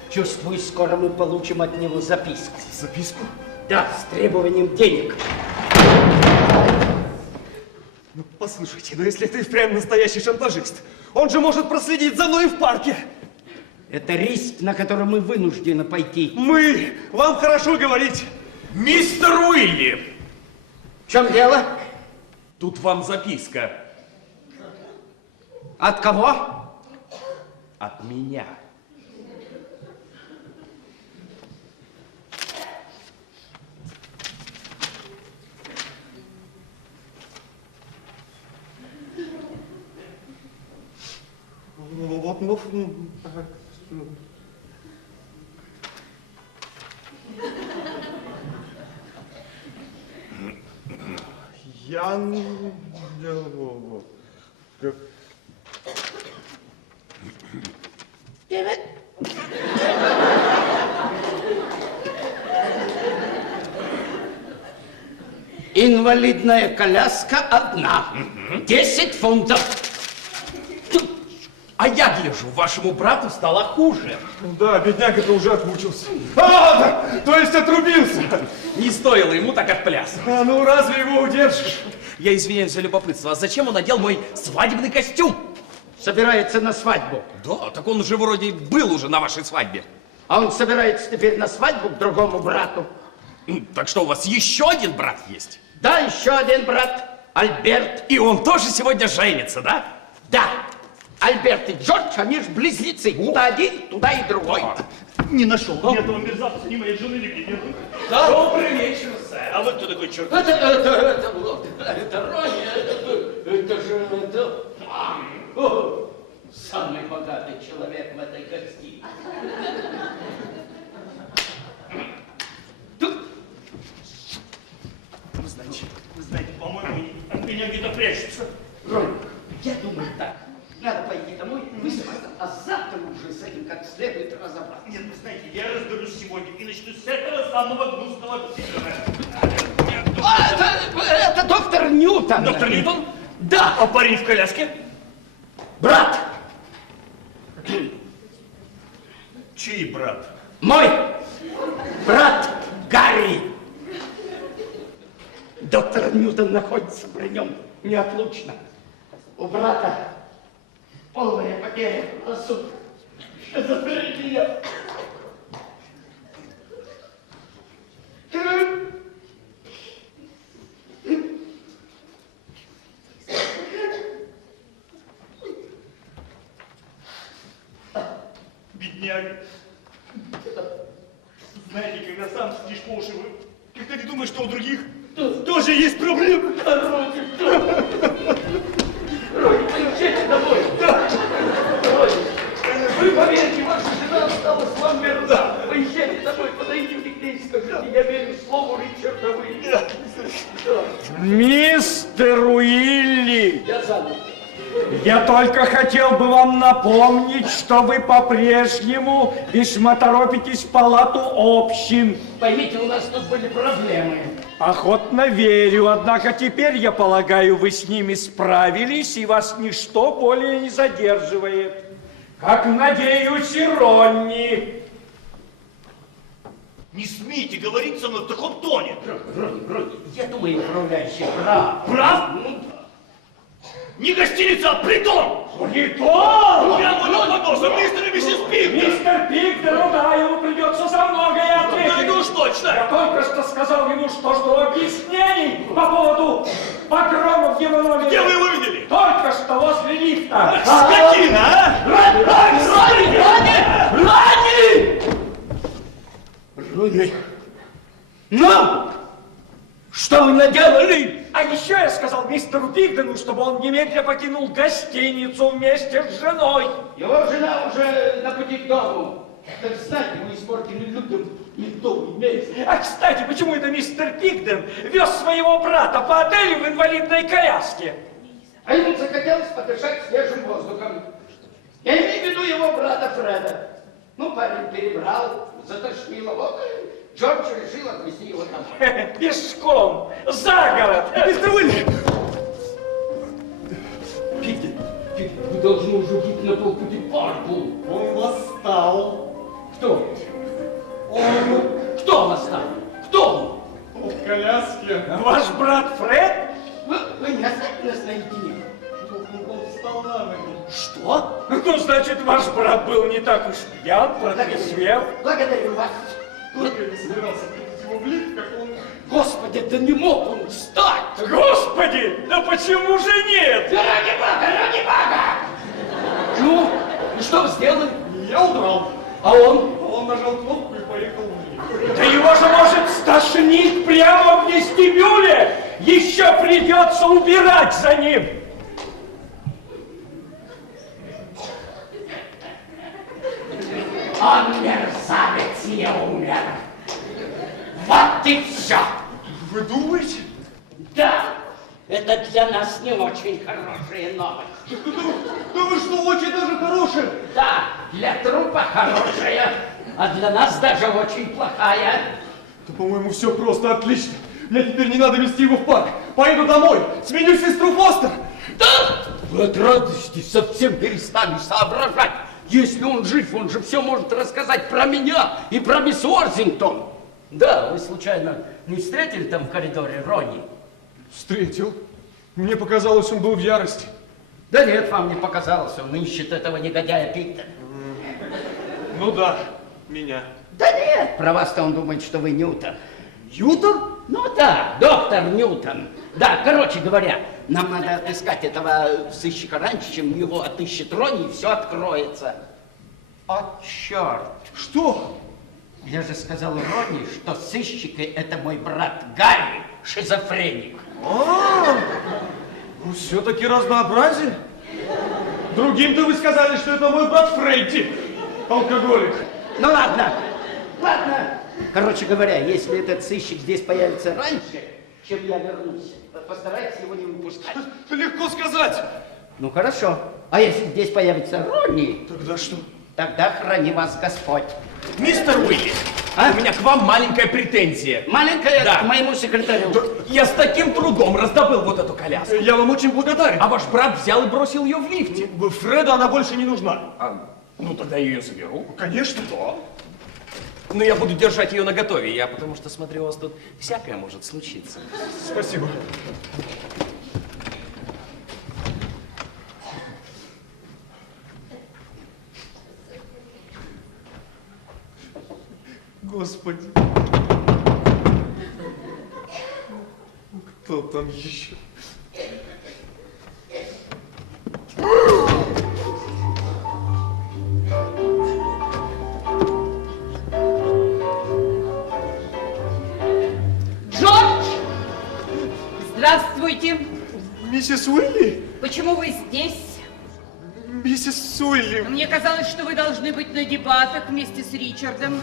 Чувствую, скоро мы получим от него записку. Записку? Да, с требованием денег. Ну, послушайте, но если ты впрямь настоящий шантажист, он же может проследить за мной в парке. Это риск, на который мы вынуждены пойти. Мы! Вам хорошо говорить. Мистер Уилли, В чем дело? тут вам записка От кого? от меня. Вот, ну, я... Инвалидная коляска одна. 10 фунтов. А я гляжу, вашему брату стало хуже. Да, бедняга-то уже отмучился. А, да, то есть отрубился. Не стоило ему так отплясывать. А ну разве его удержишь? Я извиняюсь за любопытство, а зачем он надел мой свадебный костюм? Собирается на свадьбу. Да, так он же вроде был уже на вашей свадьбе. А он собирается теперь на свадьбу к другому брату. Так что, у вас еще один брат есть? Да, еще один брат, Альберт. И он тоже сегодня женится, да? Да, Альберт и Джордж, они же близнецы. Куда один, туда и другой. Не нашел ни этого мерзавца, ни моей жены, нигде нет. Добрый вечер, сэр. А вы кто такой, черт? Это Рони, это же, самый богатый человек в этой гостинице. Вы знаете, по-моему, от меня где-то прячется. Рони, я думаю так. Надо пойти домой, выспаться, а завтра уже с этим как следует разобраться. Нет, вы знаете, я разберусь сегодня и начну с этого самого гнусного пидора. Это доктор Ньютон. Доктор Ньютон? Да. А парень в коляске? Брат. Чей брат? Мой брат Гарри. Доктор Ньютон находится при нем неотлучно. У брата полная потеря рассудка. Шизофрения. Бедняга. Знаете, когда сам сидишь по уши, когда не думаешь, что у других тоже есть проблемы. Роди, поезжайте домой. Да. Роди, вы поверите, ваша жена осталась вам верна. Поезжайте домой, подойдите к ней и скажите, я верю слову Ричарда Уилли. Мистер Уилли! Я занят. Я только хотел бы вам напомнить, что вы по-прежнему весьма торопитесь в палату общин. Поймите, у нас тут были проблемы. Охотно верю, однако теперь, я полагаю, вы с ними справились, и вас ничто более не задерживает. Как, надеюсь, и Ронни. Не смейте говорить со мной в таком тоне. Роди, я думаю, управляющий прав. Прав? Ну, да. Не гостиница, а притон! Притон! Прямо над подносом, мистер и миссис Пиктон! Мистер Пиктон, да, ему придется за многое ответить. Да, уж точно! Я только что сказал ему, что жду объяснений по поводу погрома в его номере. Где вы его видели? Только что возле лифта. Скотина, а! Роди! Ну! Что вы наделали? А еще я сказал мистеру Пиктону, чтобы он немедленно покинул гостиницу вместе с женой. Его жена уже на пути к дому. Так знаете, мы испортили людям медовый месяц. А, кстати, почему это мистер Пиктон вез своего брата по отелю в инвалидной коляске? А ему захотелось подышать свежим воздухом. Я имею в виду его брата Фреда. Ну, парень перебрал, затошнило. Вот и Джордж решил отвезти его домой. Пешком, за город. Мистер Уилли! Питер, вы должны уже быть на полпути к парку. Он восстал. Кто? Кто восстал? Кто? В коляске. Ваш брат Фред? Вы не оставьте нас наедине. Он встал на ноги. Что? Ну, значит, ваш брат был не так уж пьян, протрезвел. Благодарю вас. Только я не собирался прийти его в лифт, как он... Господи, да не мог он встать! Господи, да почему же нет? Да ради Бога, ради Бога! Ну, и что вы сделали? Я удрал. А он? Он нажал кнопку и поехал в лифт. Да его же может стошнить прямо в вестибюле! Еще придется убирать за ним! Он мерзавец, не умер. Вот и все. Вы думаете? Да, это для нас не очень хорошие новости. Да вы что, очень даже хорошие. Да, для трупа хорошая, а для нас даже очень плохая. Да, по-моему, все просто отлично. Мне теперь не надо везти его в парк. Поеду домой, сменю сестру Фостер. Да? Вы от радости совсем перестали соображать. Если он жив, он же все может рассказать про меня и про мисс Уорзингтон. Да, вы случайно не встретили там в коридоре Ронни? Встретил. Мне показалось, он был в ярости. Да нет, вам не показалось, он ищет этого негодяя Питера. Ну да, меня. Да нет, про вас-то он думает, что вы Ньютон. Ньютон? Ну да, доктор Ньютон. Да, короче говоря, нам надо отыскать этого сыщика раньше, чем его отыщет Ронни, и все откроется. О, черт! Что? Я же сказал Ронни, что сыщик это мой брат Гарри, шизофреник. Ну все-таки разнообразие. Другим-то вы сказали, что это мой брат Фредди, алкоголик. Ну ладно, ладно. Короче говоря, если этот сыщик здесь появится раньше, чем я вернусь, постарайтесь его не выпускать. Легко сказать. Ну хорошо. А если здесь появится Ронни, Тогда что? тогда храни вас Господь. Мистер Уилли, А? у меня к вам маленькая претензия. Маленькая Да. к моему секретарю. Я с таким трудом раздобыл вот эту коляску. Я вам очень благодарен. А ваш брат взял и бросил ее в лифте. Фреду она больше не нужна. Ну, тогда я ее заберу. Конечно. Да. Но я буду держать ее наготове, потому что, смотрю, у вас тут всякое может случиться. Спасибо. Господи. Кто там еще? Джордж! Здравствуйте. Миссис Уилли? Почему вы здесь? Миссис Уилли. Мне казалось, что вы должны быть на дебатах вместе с Ричардом.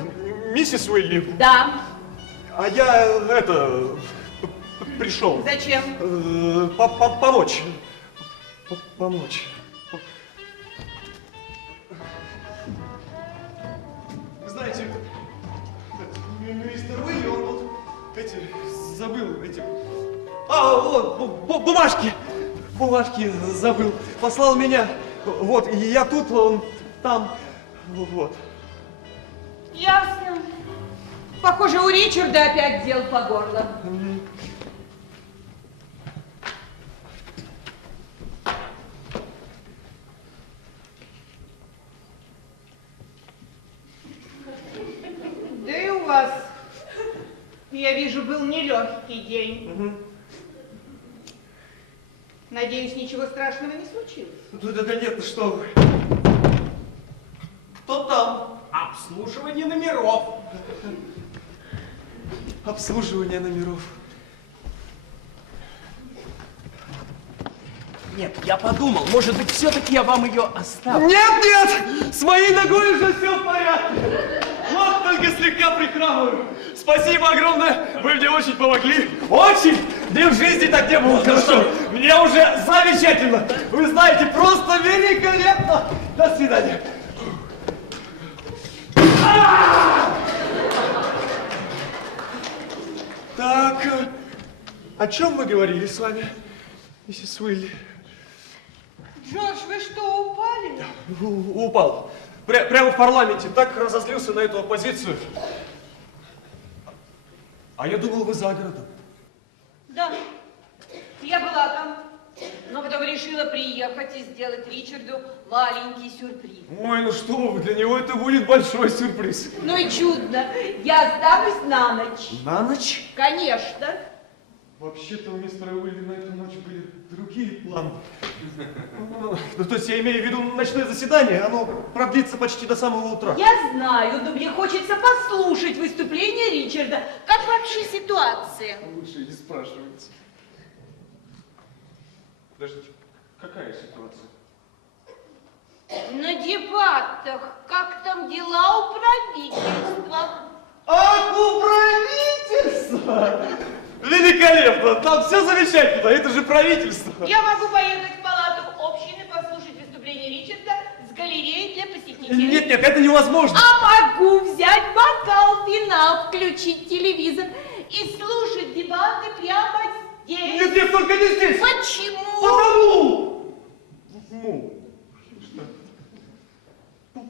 Миссис Уилли. Да. А я, пришел. Зачем? Помочь. Помочь. Вы знаете, мистер Уилли, он вот забыл эти... вот, бумажки. Бумажки забыл. Послал меня. Вот, и я тут, он там. Вот. Ясно. Похоже, у Ричарда опять дел по горло. Да и у вас, я вижу, был нелегкий день. Надеюсь, ничего страшного не случилось. Да нет, что вы. Кто там? Обслуживание номеров. Обслуживание номеров. Нет, я подумал, может быть, все-таки я вам ее оставлю. Нет! С моей ногой уже все в порядке. Вот только слегка прихрамываю. Спасибо огромное, вы мне очень помогли. Очень! Мне в жизни так не было хорошо. Мне уже замечательно. Вы знаете, просто великолепно. До свидания. Так, о чем мы говорили с вами, миссис Уилли? Джордж, вы что, упали? Упал. Прямо в парламенте. Так разозлился на эту оппозицию. А я думал, вы за городом. Да, я была там, но потом решила приехать и сделать Ричарду маленький сюрприз. Ой, ну что вы, для него это будет большой сюрприз. Ну и чудно, я останусь на ночь. На ночь? Конечно. Вообще-то у мистера Уилли на эту ночь были другие планы. Ну, то есть я имею в виду ночное заседание, оно продлится почти до самого утра. Я знаю, но мне хочется послушать выступление Ричарда. Как вообще ситуация? Лучше не спрашивайте. Подождите, какая ситуация? На дебатах, как там дела у правительства? Ах, у правительства! Великолепно! Там все замечательно, это же правительство. Я могу поехать в палату общины, послушать выступление Ричарда с галереей для посетителей. Нет, это невозможно. А могу взять бокал вина, включить телевизор и слушать дебаты прямо здесь. Нет, только не здесь. Почему?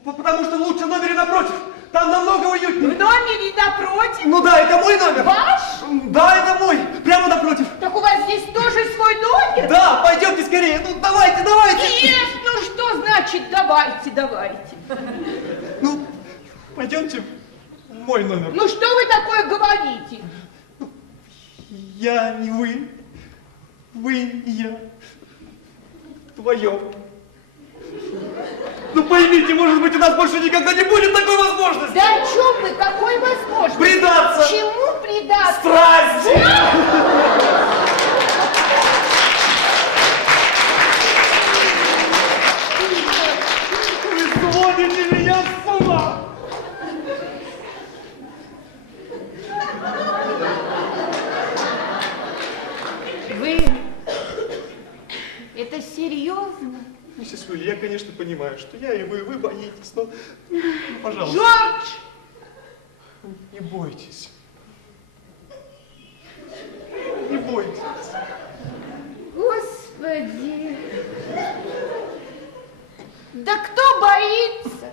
Потому что лучше в номере напротив. Там намного уютнее. В номере напротив? Ну да, это мой номер. Ваш? Да, это мой. Прямо напротив. Так у вас здесь тоже свой номер? Да, пойдемте скорее. Ну, давайте. Нет, ну что значит давайте? Ну, пойдемте в мой номер. Ну что вы такое говорите? Я не вы. Вы не я. Вдвоем. Ну поймите, может быть, у нас больше никогда не будет такой возможности. Да о чем вы? Какой возможности? Предаться. Чему предаться? Страсти. Вы сводите меня с ума. Вы... Это серьезно? Миссис Уилли, я, конечно, понимаю, что я и вы боитесь, но, пожалуйста. Джордж! Не бойтесь. Не бойтесь. Господи! Да кто боится?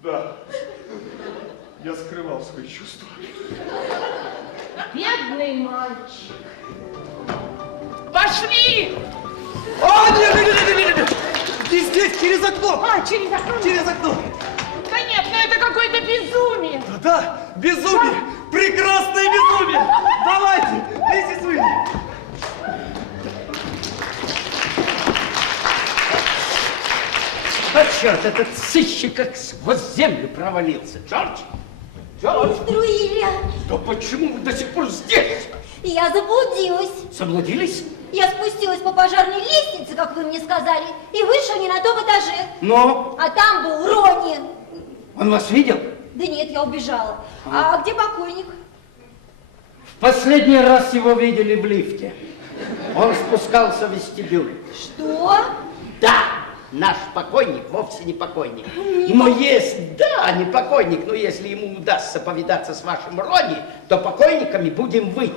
Да, я скрывал свои чувства. Бедный мальчик. Пошли! А, нет! Не здесь, через окно! А, через окно? Через окно! Конечно, это какое-то безумие. Да, безумие! Прекрасное безумие! Давайте, миссис Уилли! А черт, этот сыщик как сквозь землю провалился. Джордж! Джордж! Мистер Уилья, Да почему вы до сих пор здесь? я заблудилась. Заблудились? Я спустилась по пожарной лестнице, как вы мне сказали, и вышла не на том этаже. Но А там был Ронни. он вас видел? Да нет, я убежала. А где покойник? В последний раз его видели в лифте. Он спускался в вестибюль. Что? Да, наш покойник вовсе не покойник. Но если, да, не покойник, но если ему удастся повидаться с вашим Ронни, то покойниками будем вы.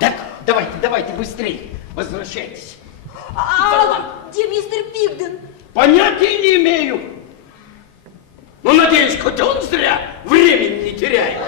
Так, давайте быстрее, возвращайтесь. А где мистер Пигден? Понятия не имею. Ну, надеюсь, хоть он зря времени не теряет.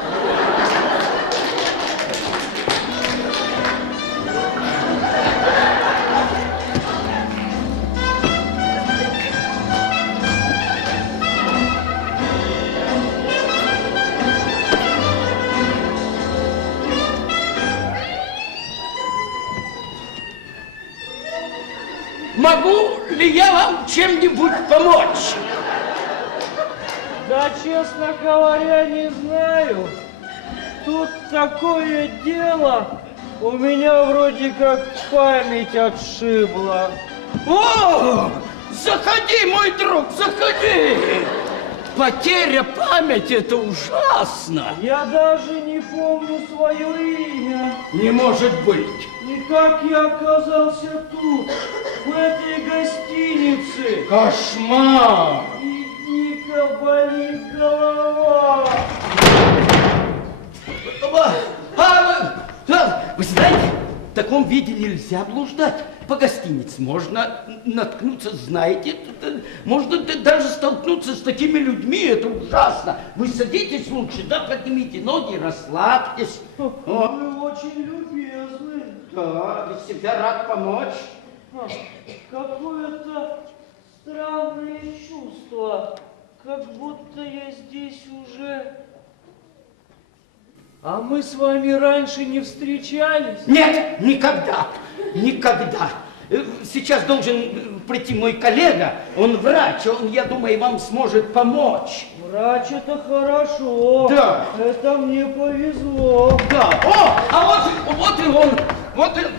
Могу ли я вам чем-нибудь помочь? Да, честно говоря, не знаю. Тут такое дело, у меня вроде как память отшибла. О, заходи, мой друг, заходи. Потеря памяти – это ужасно. Я даже не помню свое имя. Не может быть. И как я оказался тут, в этой гостинице. Кошмар. И дико болит голова. Вы знаете, в таком виде нельзя блуждать по гостинице. Можно наткнуться, знаете, можно даже столкнуться с такими людьми, это ужасно. Вы садитесь лучше, да, поднимите ноги, расслабьтесь. О, Вы очень любезны. да, я всегда рад помочь. Какое-то странное чувство, как будто я здесь уже... А мы с вами раньше не встречались? Нет, никогда, никогда. Сейчас должен прийти мой коллега, он врач, он, я думаю, вам сможет помочь. Врач, это хорошо. Да. Это мне повезло. Да, вот и он,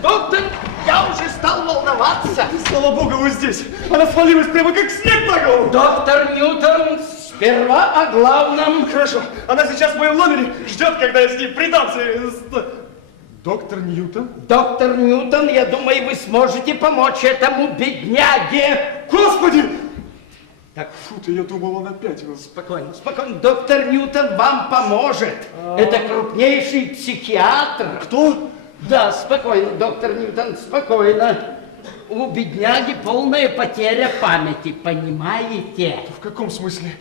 доктор, я уже стал волноваться. Слава богу, вы здесь! Она свалилась прямо как снег на голову! Доктор Ньютон, сперва о главном. Хорошо, она сейчас в моем номере ждет, когда я с ней при танце. Доктор Ньютон? Доктор Ньютон, я думаю, вы сможете помочь этому бедняге. Господи! Так, Фу ты, я думал, он опять... спокойно, спокойно. Доктор Ньютон вам поможет. Это крупнейший психиатр. Кто? Да, спокойно, доктор Ньютон, спокойно. У бедняги полная потеря памяти, понимаете? В каком смысле?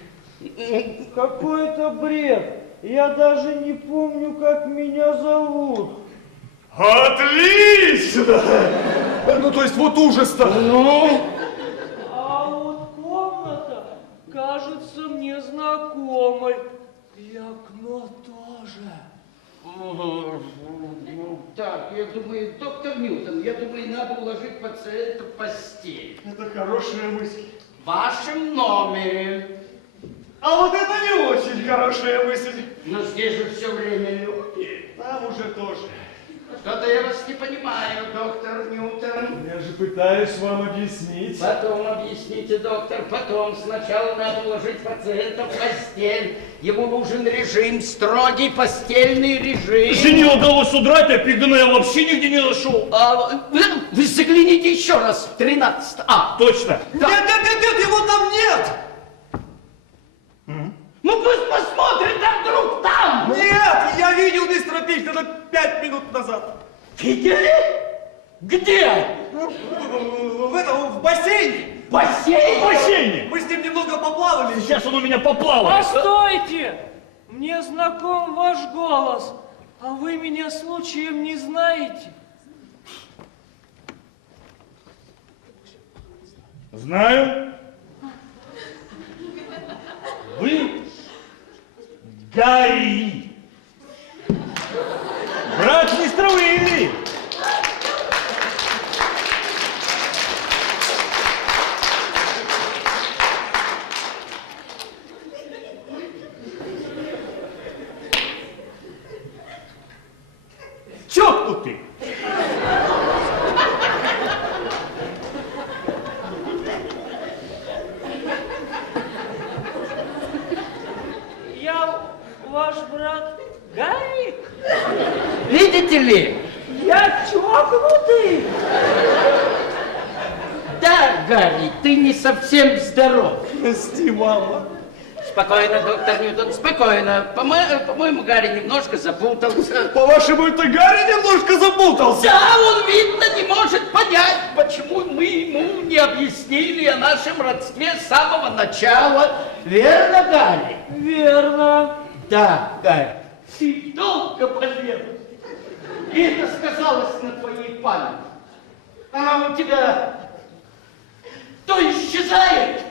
Какой-то бред. Я даже не помню, как меня зовут. Отлично! Ну, то есть вот ужас-то. Ну, А вот комната кажется мне знакомой. И окно тоже. так, я думаю, доктор Ньютон, я думаю, надо уложить пациента в постель. Это хорошая мысль. В вашем номере. А вот это не очень хорошая мысль. Но здесь же все время люди. Там уже тоже. Что-то я вас не понимаю, доктор Ньютон. Я же пытаюсь вам объяснить. Потом объясните, доктор, потом. Сначала надо уложить пациента в постель. Ему нужен режим, строгий постельный режим. Жене удалось удрать, а Пигдена я вообще нигде не нашел. Вы загляните еще раз в 13 А. Точно. Нет, его там нет! Ну пусть посмотрит, а вдруг там. Нет, я видел мистера Пигдена 5 минут назад. Видели? Где? В бассейне. Бассейн? В бассейне. Мы с ним немного поплавали. Сейчас он у меня поплавает. Постойте! Мне знаком ваш голос. А вы меня случаем не знаете? Знаю. Вы Гарри, брат мистера Уилли. Чокнутый. Я ваш брат Гарри? Видите ли? Я чокнутый. Да, Гарри, ты не совсем здоров. Прости, мама. Спокойно, доктор Ньютон, спокойно. По-моему, Гарри немножко запутался. По-вашему, это Гарри немножко запутался? Да, он, видно, не может понять, почему мы ему не объяснили о нашем родстве с самого начала. Верно, Гарри? Верно. Да, Гарри. Ты долго болел. И это сказалось на твоей памяти. Она у тебя то исчезает,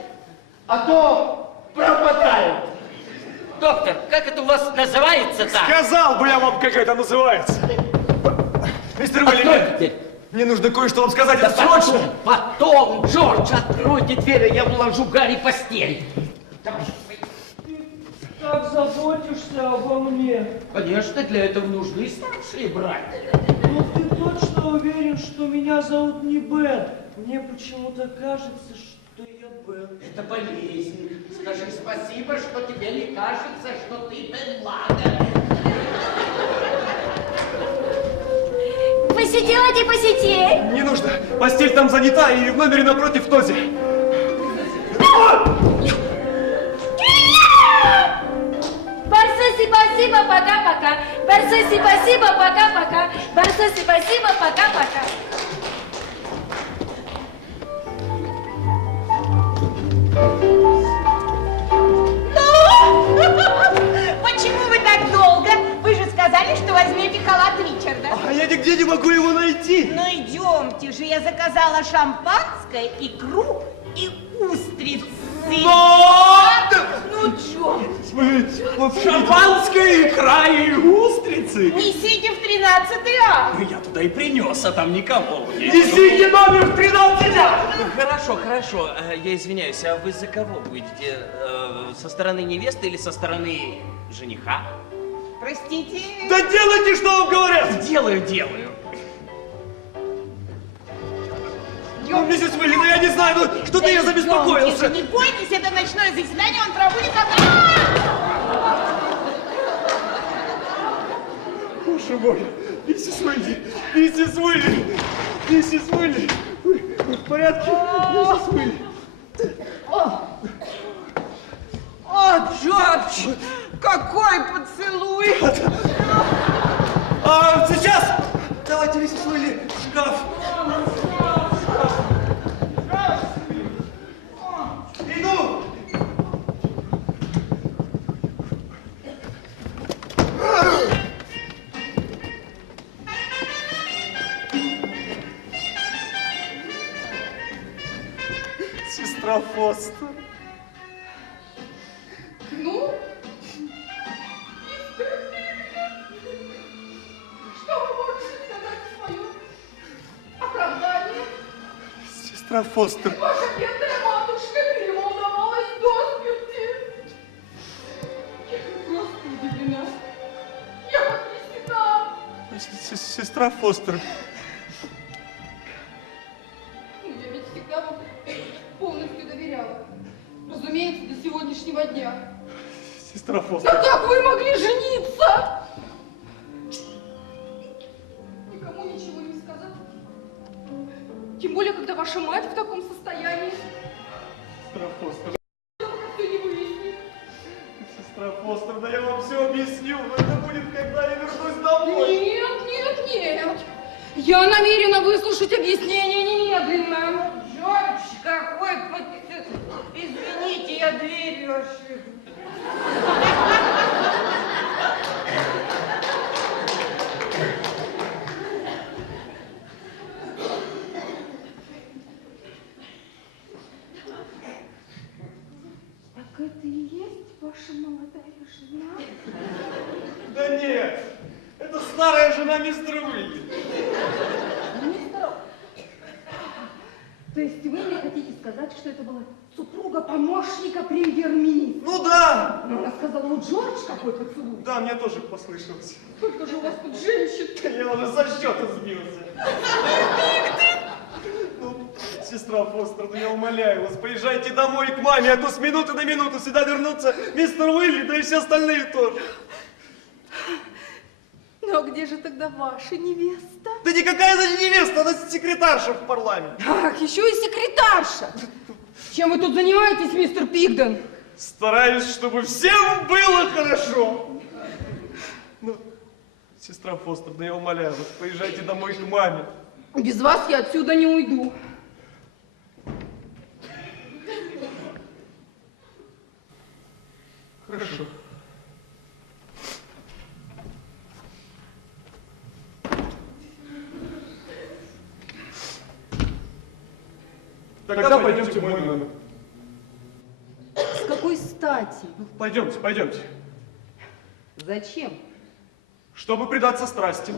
а то пропадает. Доктор, как это у вас называется так? Сказал бы я вам, как это называется. Мистер Уилли, Откройте. мне нужно кое-что вам сказать, Да это срочно. потом, Джордж, откройте дверь, я уложу Гарри в постель. Давай. Так заботишься обо мне. Конечно, для этого нужны старшие братья. Но ты точно уверен, что меня зовут не Бен? Мне почему-то кажется, что я Бен. Это болезнь. Скажи спасибо, что тебе не кажется, что ты Бен Ладен. Посетите, посетите. Не нужно. Постель там занята, и в номере напротив Този. Большое спасибо, пока-пока. Большое спасибо, пока-пока. Большое спасибо, пока-пока. Почему вы так долго? Вы же сказали, что возьмете халат Ричарда. А я нигде не могу его найти. Ну идемте же, я заказала шампанское, икру и устрицы. Ну чё? Шампанское, икра и устрицы. Несите в 13 А. Ну, я туда и принес, а там никого. Несите номер в 13. Хорошо, хорошо. Я извиняюсь, а вы за кого будете? Со стороны невесты или со стороны жениха? Простите. Да делайте, что вам говорят. Делаю. Ну, миссис Уилли, ну я не знаю, ну что-то я забеспокоился. Не бойтесь, это ночное заседание, он проводит Боже мой, миссис Уилли, миссис Уилли, миссис Уилли. Вы в порядке, миссис Уилли? О, Джордж, какой поцелуй! А сейчас давайте, миссис Уилли, в шкаф. Иду. Сестра Фостер. Ну? Что вы можете сказать в свое оправдание? Сестра Фостер. Ваша бедная матушка переволновалась до смерти. Я просто удивлена. Я потрясена. Сестра Фостер. Ну, я ведь всегда вам полностью доверяла. Разумеется, до сегодняшнего дня. Сестра Фостер. Да как вы могли жениться? Никому ничего не сказать. Тем более, когда ваша мать в таком состоянии. Сестра Фостер. Все не выяснит. Сестра Фостер, да я вам все объясню, но это будет, когда я вернусь домой. Нет. Я намерена выслушать объяснение немедленно. Джордж, какой поцелуй! Извините, я дверью ошиблась. жена мистера Уилли. Мистер... То есть вы мне хотите сказать, что это была супруга помощника премьер-министра? Ну да! Но она сказала, у Джордж какой поцелуй. Да, мне тоже послышалось. Сколько же у вас тут женщин? Я уже со счета сбился. Ну, сестра Фостер, ну я умоляю вас, поезжайте домой к маме, а то с минуты на минуту сюда вернутся мистер Уилли, да и все остальные тоже. Ну, а где же тогда ваша невеста? Да никакая она не невеста, она секретарша в парламенте. Ах, еще и секретарша. Чем вы тут занимаетесь, мистер Пигден? Стараюсь, чтобы всем было хорошо. Ну, сестра Фостер, да я умоляю вас, поезжайте домой к маме. Без вас я отсюда не уйду. Хорошо. Тогда пойдемте в мой номер. С какой стати? Пойдемте, пойдемте. Зачем? Чтобы предаться страсти.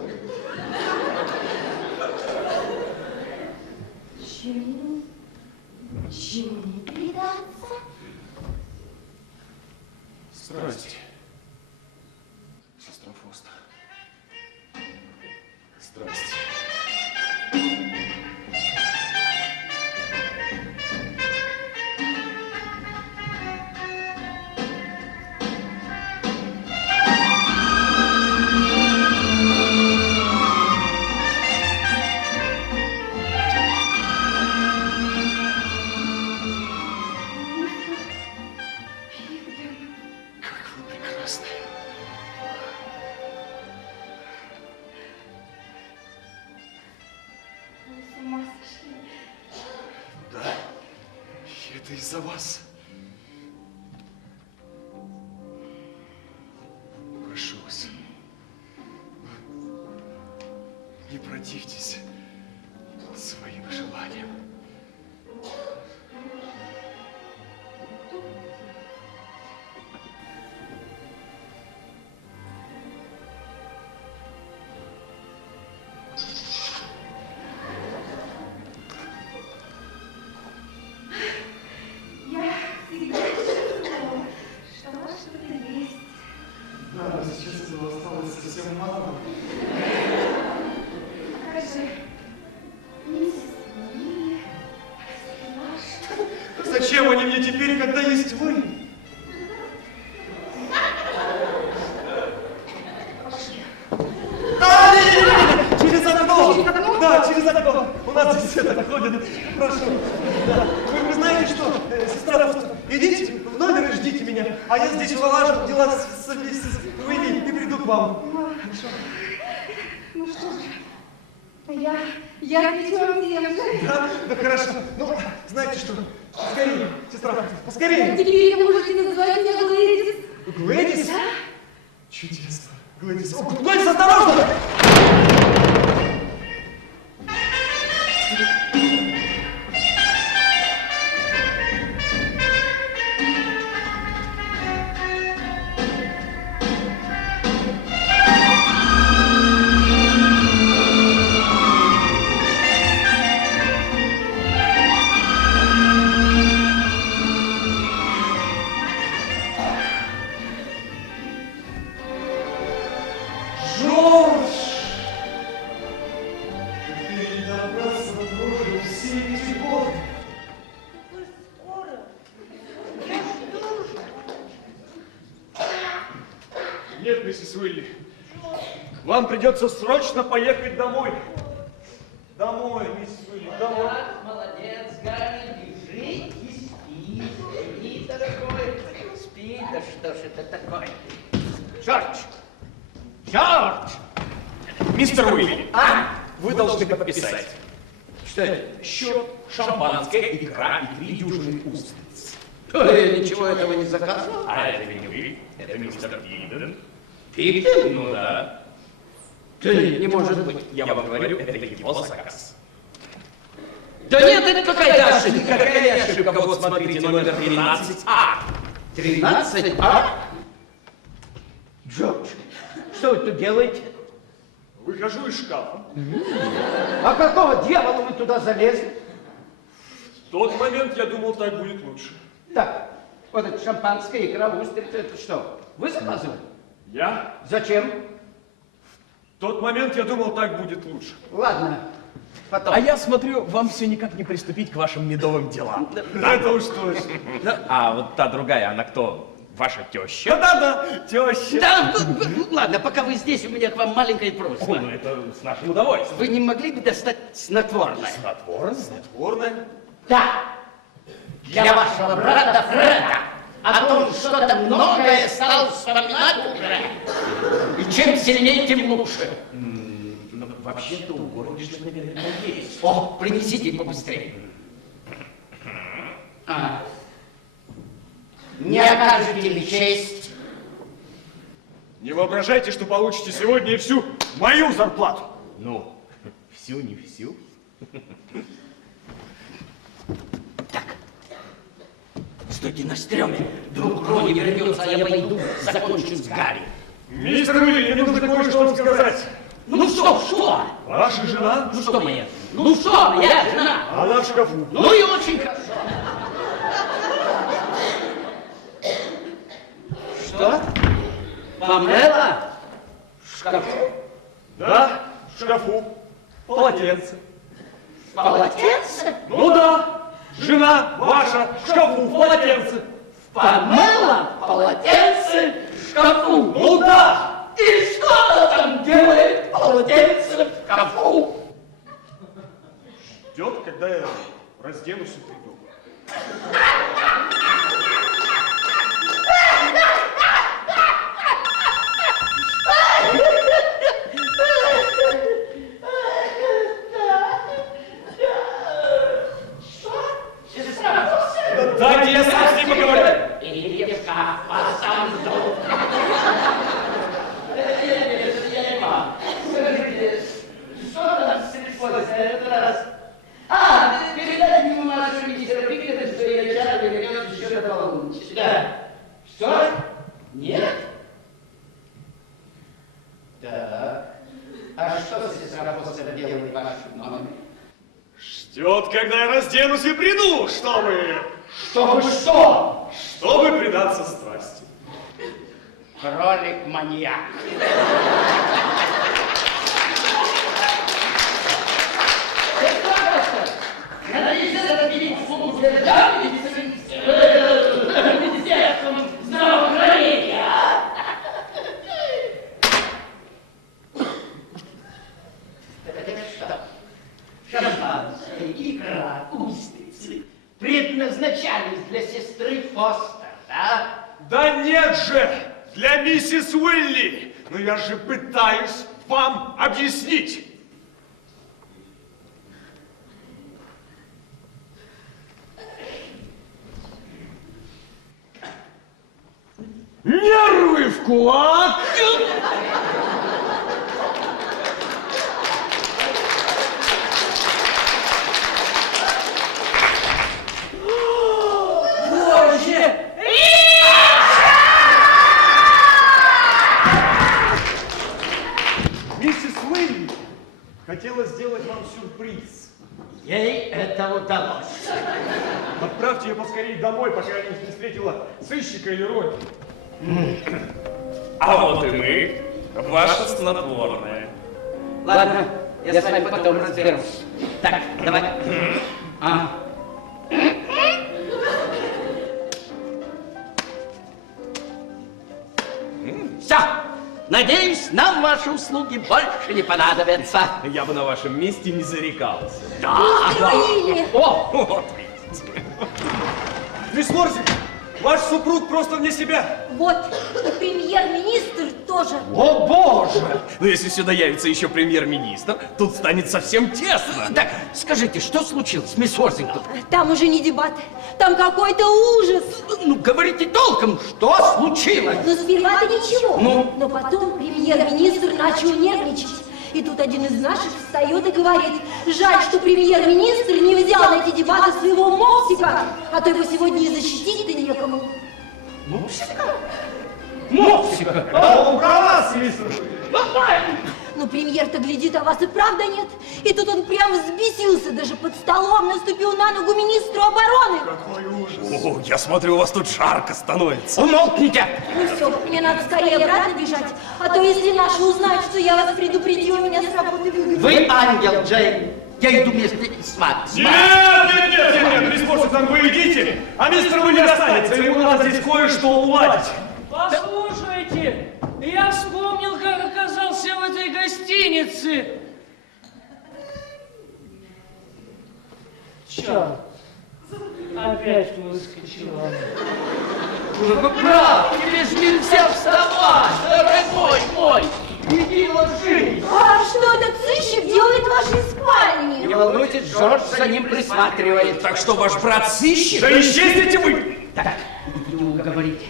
Чему? Чему предаться? Страсти. Сестра Фостер. Страсти. Да, это из-за вас. Прошу вас, не противьтесь своим желаниям. Я всегда чувствовала, что у вас что-то есть. Да, сейчас этого осталось совсем мало. А как же миссис Уилли, ваша? Зачем они мне теперь, когда есть вы? Да, не, через окно! Через окно? Да, через окно. У нас здесь это ходит. Прошу. Да. Вы знаете что, сестра Фостер, идите в номер и ждите меня, а я здесь улажу дела с миссис Уилли и приду к вам. Ну что же, я отвечу вам тем же. Да, да хорошо. Ну, знаете что, скорее, сестра Фостер, поскорее. Теперь вы можете называть меня Глэдис. Глэдис? Чудесно. Глэдис. О, Глэдис, осторожно! Джордж! Ты не добрался до дружбы все эти годы. Вы скоро. Нет, миссис Уилли. Вам придется срочно поехать домой. Домой, миссис Уилли, домой. Молодец, Гарри, лежи и спи. Спи, дорогой. Спи, да что ж это такое? Джордж! Джордж! Мистер Уилли, вы должны подписать. Что это? Счет, шампанское, икра и 3 дюжины устриц. Я ничего этого не заказывал. А это не вы, это мистер Пигден. Пигден? Ну да. Не может быть. Я вам говорю, это его заказ. Да нет, это какая-то ошибка. Какая ошибка? Вот смотрите, номер 13А. 13А? Джордж, что вы тут делаете? выхожу из шкафа. А какого дьявола вы туда залезли? В тот момент я думал, так будет лучше. Так, вот это шампанское, икра, устрицы, это что? Вы заказывали? Я? Зачем? В тот момент я думал, так будет лучше. Ладно, потом. А я смотрю, вам все никак не приступить к вашим медовым делам. Да, это уж точно. А вот та другая, она кто? Ваша теща? Да-да-да, теща. Да, ладно, пока вы здесь, у меня к вам маленькая просьба. Ой, ну это с нашим удовольствием. Вы не могли бы достать снотворное? Снотворное? Снотворное? Да. Для вашего брата Фреда. О том, что-то многое стал вспоминать уже. И чем сильнее, тем лучше. Ну, вообще-то у горничных наверняка есть. О, принесите побыстрее. Не окажете ли честь? Не воображайте, что получите сегодня и всю мою зарплату. Ну, всю, не всю. Стойте на стреме. Вдруг Рони вернется, а я пойду закончу с Гарри. Мистер Уилли, мне нужно кое-что вам сказать. Ну что? Ваша жена? Ну что моя? Ну что моя жена? Она в шкафу. Ну и очень хорошо. Что? Памела? В шкафу? Да, в шкафу. Полотенце. Полотенце? Ну да. Жена ваша в шкафу, в полотенце. Памела? Полотенце? В шкафу? Ну да. И что там делает полотенце в шкафу? Ждет, когда я разденусь и приду. Дайте я сам с ним поговорю. Или в шкаф, а сам вдруг. Что там стряслось на этот раз? Передай ему нашему мистеру Пикету, что я вчера вернет еще до полуночи. Да. Что? Нет? Так. А что сестра после делает в вашем номере? Ждет, когда я разденусь и приду, чтобы... Чтобы что? Чтобы предаться страсти. Кролик-маньяк. Надеюсь, это видеть слугу державы министерством здравоохранения, а? Это что? Шампанское, икра, устрицы предназначались для сестры Фостер, да? Да нет же! Для миссис Уилли! Но я же пытаюсь вам объяснить. Нервы в кулак! Боже! Миссис Уилли хотела сделать вам сюрприз. Ей это удалось. Отправьте ее поскорее домой, пока я не встретила сыщика или Рони. А вот и мы. Ваше снотворное. Ладно, я с вами потом разберусь. Так, давай. Все. Надеюсь, нам ваши услуги больше не понадобятся. Я бы на вашем месте не зарекался. Уилли! О, вот видите. Мисс Морзи, ваш супруг просто вне себя. Вот, и премьер-министр тоже. О, Боже! Но если сюда явится еще премьер-министр, тут станет совсем тесно. Так, скажите, что случилось, мисс Уорзингтон? Там уже не дебаты, там какой-то ужас. Ну, говорите толком, что случилось? Но сперва-то ничего. Ну? Но потом премьер-министр начал нервничать. И тут один из наших встает и говорит: жаль, что премьер-министр не взял на эти дебаты своего мопсика, а то его сегодня и защитить-то некому. Мопсика? Мопсика? Он про вас, мистер Уилли. Но премьер-то глядит, а вас и правда нет. И тут он прям взбесился, даже под столом наступил на ногу министру обороны. Какой ужас. О, я смотрю, у вас тут жарко становится. Умолкните! Ну все, мне надо скорее обратно бежать, а то если наши узнают, что я вас предупредила, меня с работы выгонят. Вы ангел, Джейн. Я иду вместе с вами. Нет, не спорьте, там вы идите, а мистер Уилли останется, ему надо здесь кое-что уладить. Послушайте, я вспомнил, как оказался в этой гостинице. Черт, опять выскочила. Брат, тебе ж нельзя вставать, дорогой мой. Иди ложись. А что этот сыщик делает в вашей спальне? Не волнуйтесь, Джордж за ним присматривает. Так что ваш брат сыщик? Да исчезните вы! Так, идите уговорите.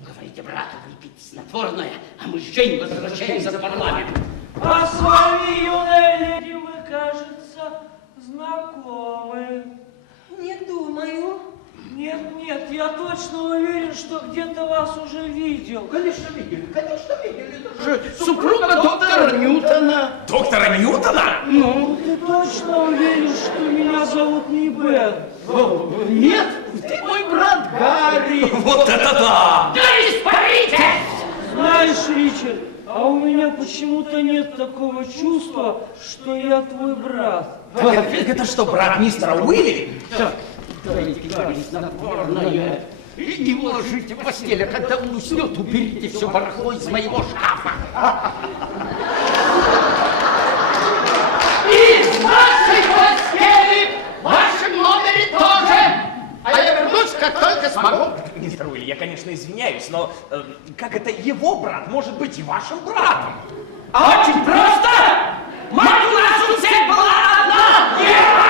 Уговорите брата выпить снотворное, а мы с Джейн возвращаемся в парламент. А с вами, юная леди, мы, кажется, знакомы. Не думаю. Нет, я точно уверен, что где-то вас уже видел. Конечно, видели. Это же супруга доктора Ньютона. Доктора Ньютона? Ну? Ты точно уверен, что меня зовут не Бен? Нет, ты мой брат Гарри. Вот это да! Да испаритесь! Знаешь, Ричард, а у меня почему-то нет такого чувства, что я твой брат. Это что, брат мистера Уилли? Так, давайте, Гарри, снотворное. И не уложите в постель, а когда он уснет, уберите все барахло из моего шкафа. Из нашей постели в вашем номере тоже. А я вернусь, как только смогу. Мистер Уилли, я, конечно, извиняюсь, но как это его брат может быть и вашим братом? Очень просто! Мать у нас у всех была одна! Ева!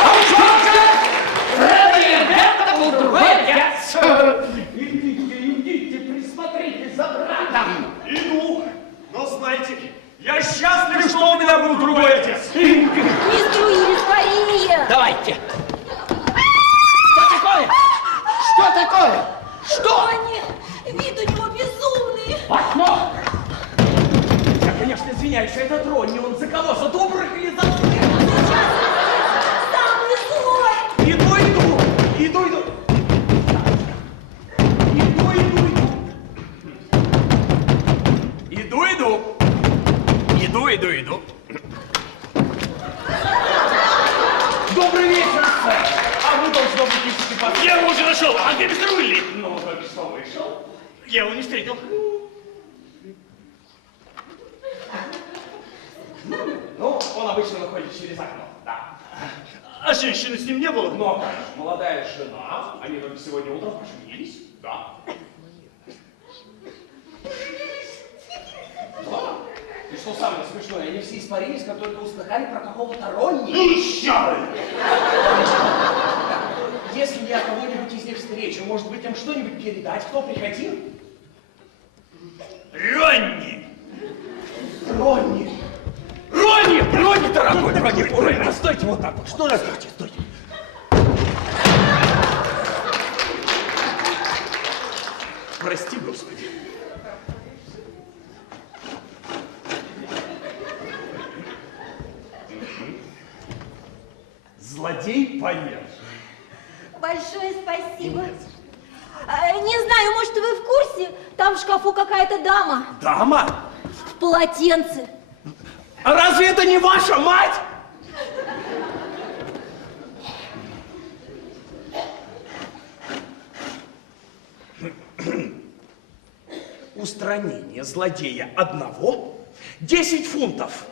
А у Джорджа, Фреда и Альберта был другой отец! Идите, присмотрите за братом! Иду, но знайте, я счастлив, что у меня был другой отец. Мистер Уилли, скорее! Давайте! Что такое? Что такое? Что? Они, вид у него безумный. Окно! Я, конечно, извиняюсь, что это Ронни, он за кого? За добрых или за злых? Самый злой. Иду. Иду. Добрый вечер, сэр. А вы, должно быть, ищете под... Я его уже нашел. А где мистер Уилли? Ну, только что вышел. Я его не встретил. Ну, он обычно выходит через окно, да. А женщины с ним не было? Но, конечно, молодая жена, они только сегодня утром поженились, да. Да. И что самое смешное, они все испарились, как только услыхали про какого-то Ронни. Если я кого-нибудь из них встречу, может быть, им что-нибудь передать, кто приходил? Ронни! Ронни, дорогой, Ронни, стойте вот так вот. Что же, стойте. Прости, Господи. Злодей повержен. Большое спасибо. Не знаю, может, вы в курсе? Там в шкафу какая-то дама. Дама? В полотенце. А разве это не ваша мать? Устранение злодея одного 10 фунтов.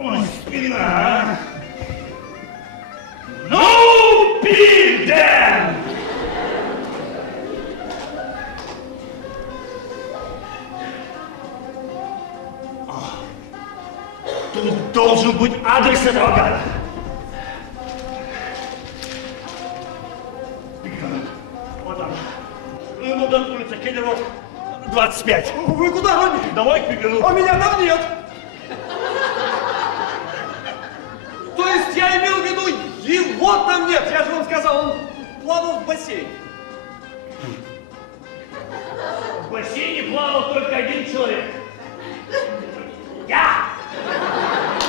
Ой, спина. Ну, пидем! Тут должен быть адрес этого гада. тренировок 25. Вы куда, Ронни? Домой к бегуну. А меня там нет. То есть я имел в виду, его там нет. Я же вам сказал, он плавал в бассейне. В бассейне плавал только один человек. Я!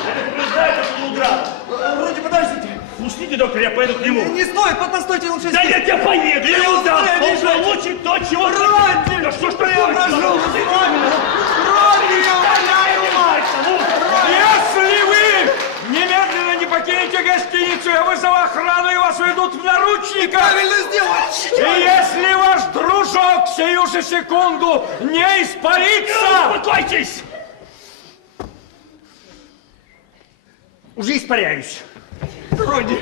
Это побеждает от удра. Вроде подождите. Пустите, доктор, я пойду к нему. Не стоит, постойте лучше Да здесь. я тебя поеду, я его дам. не Он получит то, чего... Ронни! Да что ж Я такое? прошу, Ронни! Если вы немедленно не покинете гостиницу, я вызову охрану и вас ведут в наручниках. Правильно сделать! И если ваш дружок сию же секунду не испарится... Успокойтесь! Уже испаряюсь. Ронни,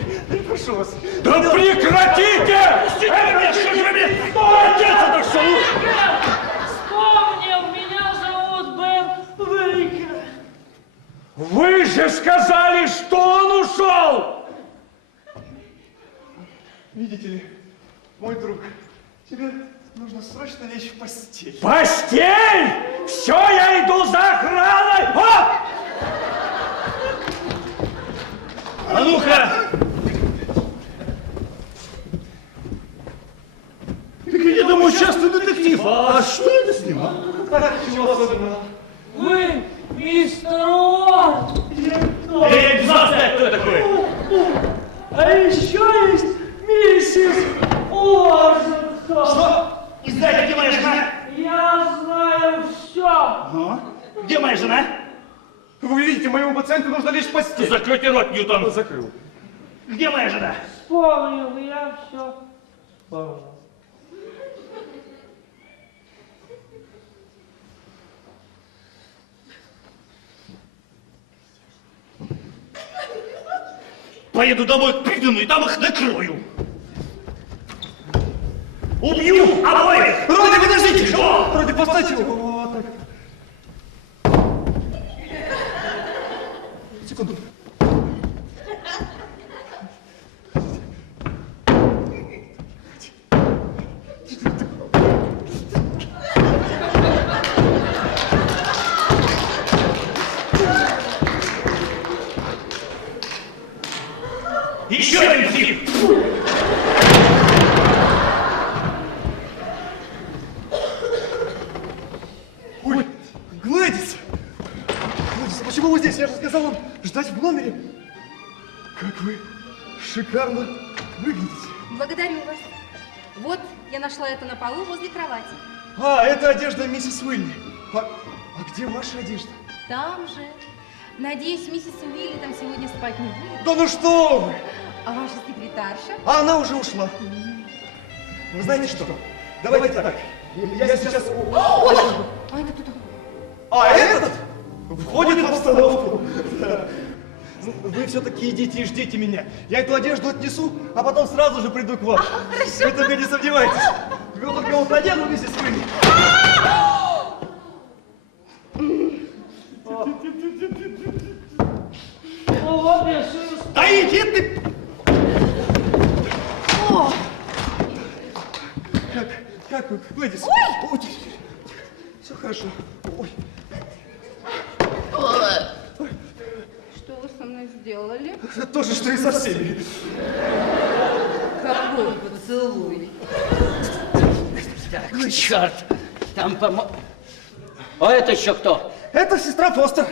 прошу вас. Да прекратите! Пустите меня, что же вы мне... Отец, это что? Вспомнил, меня зовут Бен Вейкер. Вы же сказали, что он ушел! Видите ли, мой друг, тебе нужно срочно лечь в постель. Постель! Все, я иду за охраной! А! А ну-ка! Я думаю, частный детектив. А что это с ним? Так, чего особенного? Вы мистер Уорд. Эй, без вас знает, кто я такой? А еще есть миссис Уорд. Что? И знаете, где моя жена? Я знаю все. Ну? Где моя жена? Вы видите, моему пациенту нужно лечь в постель. Закройте рот, Ньютон. Закрыл. Где моя жена? Вспомнил, я все вспомнил. Поеду домой к Пигину и там их накрою. Убью обоих! Ронни, подождите! Чего? Ронни, поставьте его. Вот так. Секунду. Еще один псих! Ой, Глэдис! Глэдис, почему вы здесь? Я же сказал вам ждать в номере. Как вы шикарно выглядите. Благодарю вас. Вот, я нашла это на полу возле кровати. А, это одежда миссис Уилли. А где ваша одежда? Там же. Надеюсь, миссис Уилли там сегодня спать не будет. Да ну что вы! А ваша секретарша? А она уже ушла. Вы знаете что? Давайте так. Я сейчас... Ой! А это кто такой? А этот входит в обстановку. Да. Вы все-таки идите и ждите меня. Я эту одежду отнесу, а потом сразу же приду к вам. Вы только не сомневайтесь. Вы только вот надену, миссис Уилли. Ну вот я все исполнил. Да иди ты! О! Как вы, Глэдис? Ой! Все хорошо. Ой. Что вы со мной сделали? То же, что и со всеми. Какой поцелуй. Так, черт, там А это еще кто? Это сестра Фостер.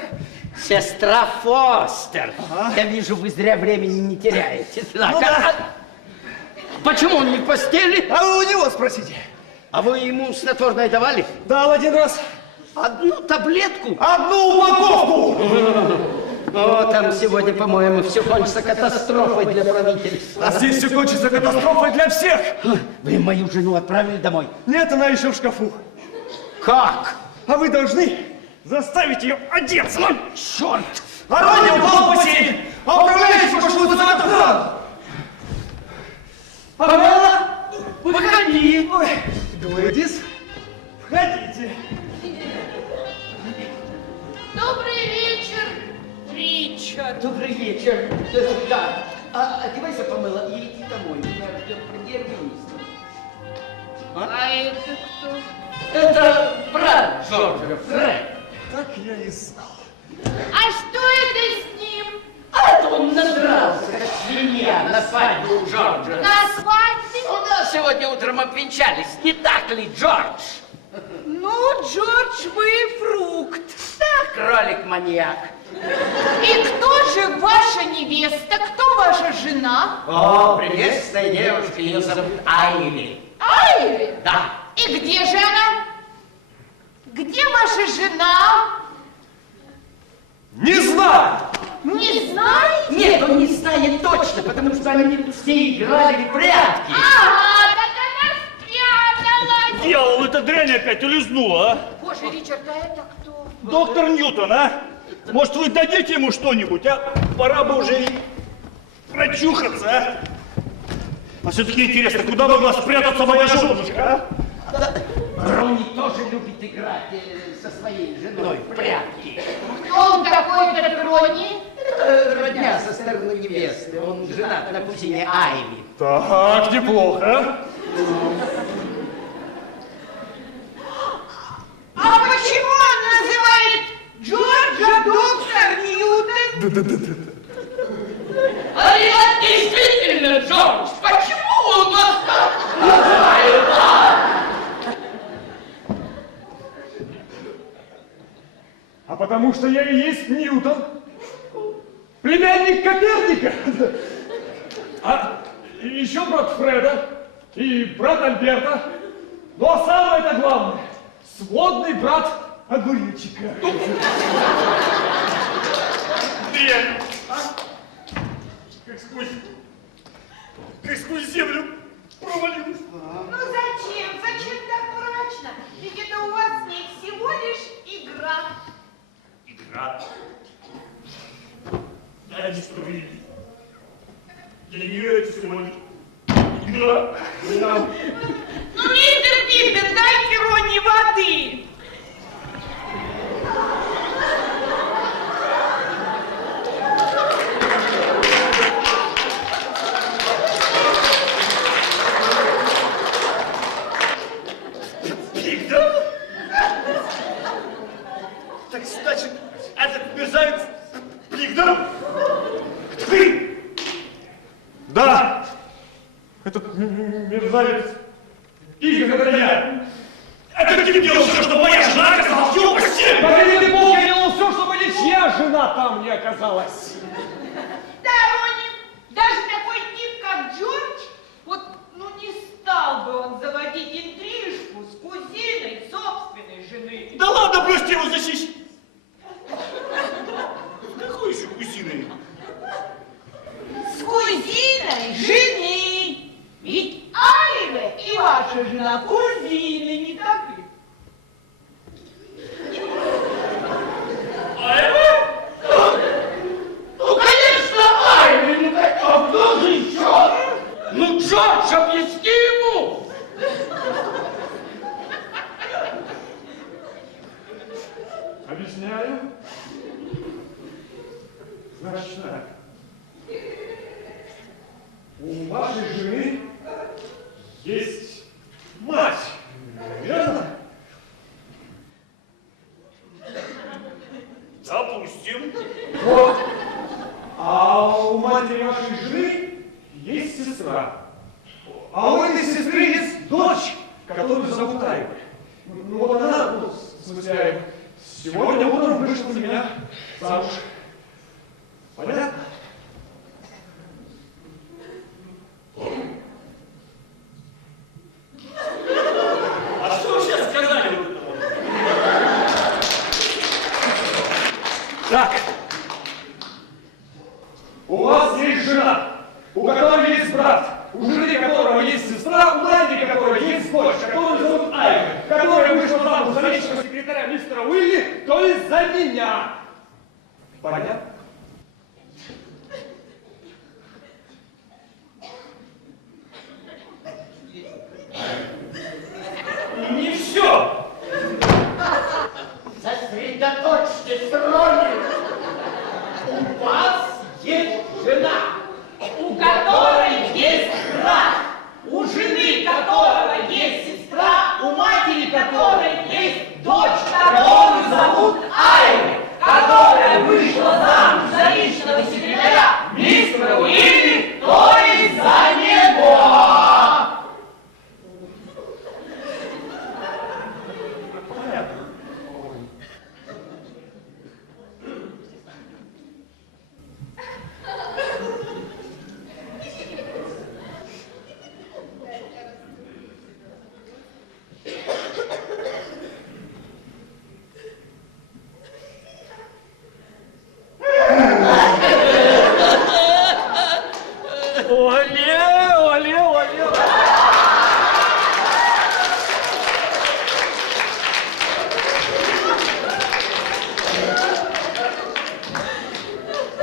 Сестра Фостер. Я вижу, вы зря времени не теряете. Так, Ну да. Почему он не в постели? А вы у него спросите. А вы ему снотворное давали? Дал один раз. Одну таблетку? Одну упаковку! О, там сегодня, по-моему, все кончится катастрофой для правительства. А здесь все кончится катастрофой для всех. Вы мою жену отправили домой? Нет, она еще в шкафу. Как? А вы должны заставить ее одеться. Ну, черт! А Ронни упал в бассейн, а управляющий пошел вызывать охрану. Памела, выходи! Ой, Глэдис, входите. Добрый вечер, Ричард. Добрый вечер. Да. Одевайся, Памела, и иди домой. Меня ждет премьер-министр. А это кто? Это брат Джорджа, Фред. Так я и знал. А что это с ним? А это он надрался, как свинья, на свадьбу у Джорджа. На свадьбе? У нас сегодня утром обвенчались, не так ли, Джордж? Ну, Джордж, вы фрукт. Да, кролик-маньяк. И кто же ваша невеста? Кто ваша жена? О, прелестная девушка, ее зовут Айри. Айри? Да. И где же она? Где ваша жена? Не знаю! Не знаете? Нет, он не знает точно, потому что они все играли в прятки. Ага, так она спряталась. Дьявол, эта дрянь опять улизнула, а? Боже, Ричард, а это кто? Доктор Ньютон, а? Может, вы дадите ему что-нибудь, а? Пора бы уже и прочухаться, а? А все-таки интересно, куда могла спрятаться моя женушка, а? Рони тоже любит играть со своей женой в прятки. Кто он такой, этот Рони? Это родня со стороны невесты. Он женат на кузине Айви. Так, неплохо. А почему он называет Джорджа доктор Ньютон? А я действительно, Джордж, почему он вас так называет? А потому что я и есть Ньютон, племянник Коперника. А еще брат Фреда и брат Альберта. Ну а самое-то главное, сводный брат огуречика. Дрянь, а? Как сквозь землю провалилась. Ну зачем? Зачем так мрачно? Ведь это у вас с ней всего лишь игра. Игра. Да, не справедливо. Для нее это всего лишь игра. Ну, мистер Питер, дайте Ронни воды. Питер? Так значит, этот мерзавец Питер? Ты? Да. Этот мерзавец Игорь, это я. Это ты делал все, чтобы моя жена оказалась в его постели. Погоди, Бог, я делал все, чтобы ничья жена там не оказалась. Да, Ронни, даже такой тип, как Джордж, вот, ну, не стал бы он заводить интрижку с кузиной собственной жены. Да ладно, бросьте его защищать. Какой еще кузиной? С кузиной жены. Ведь Айра и ваша жена кузины, не так ли? Айва? Ну, конечно, Айви, а кто же еще? Ну, Джордж, объясни ему. Объясняю. Значит так. У вашей жены есть мать, верно? Допустим. Вот. А у матери вашей жены есть сестра. А у этой сестры есть дочь, которую зовут Айва. Ну вот она, ну, в смысле, Айва, сегодня утром вышла за меня замуж. Понятно? А что вы сейчас сказали? Так. У вас есть жена, у которой есть брат, у жены которого есть сестра, у матери которой есть дочь, которую зовут Айва, которая вышла замуж за личного секретаря мистера Уилли, то есть за меня. Понятно? Не все. Сосредоточьтесь, Ронни. У вас есть жена, У которой есть брат, у жены которого есть сестра, у матери которой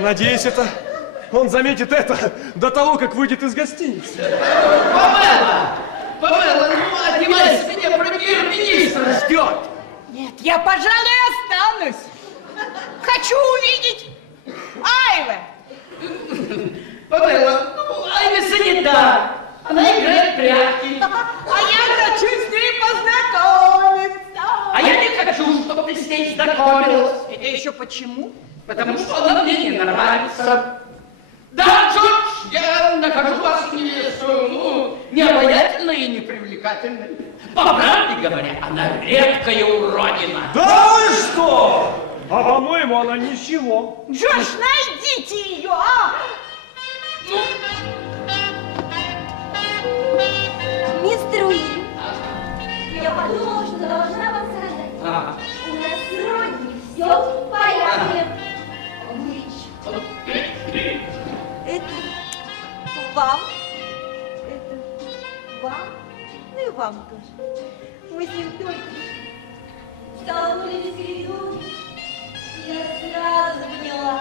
Надеюсь, он заметит это до того, как выйдет из гостиницы. Памела, ну одевайся, меня премьер-министр ждет. Нет, я, пожалуй, останусь. Хочу увидеть Айве. Памела, ну Айве санитар. Она играет в прятки. А я хочу с ней познакомиться. А я не хочу, чтобы ты с ней знакомилась. Это еще почему? Потому что она мне не нравится. Да, Джордж, я нахожу вас невесту, ну, необаятельной и непривлекательной. По правде говоря, она редкая уродина. Да вы что? А по-моему, она ничего. Джордж, найдите ее, а! Мистер Уильям, я подумала, что должна вам сказать. У нас с Родни все в порядке. Это вам, ну и вам тоже. Мы с ним только столкнулись в коридоре, и я сразу поняла,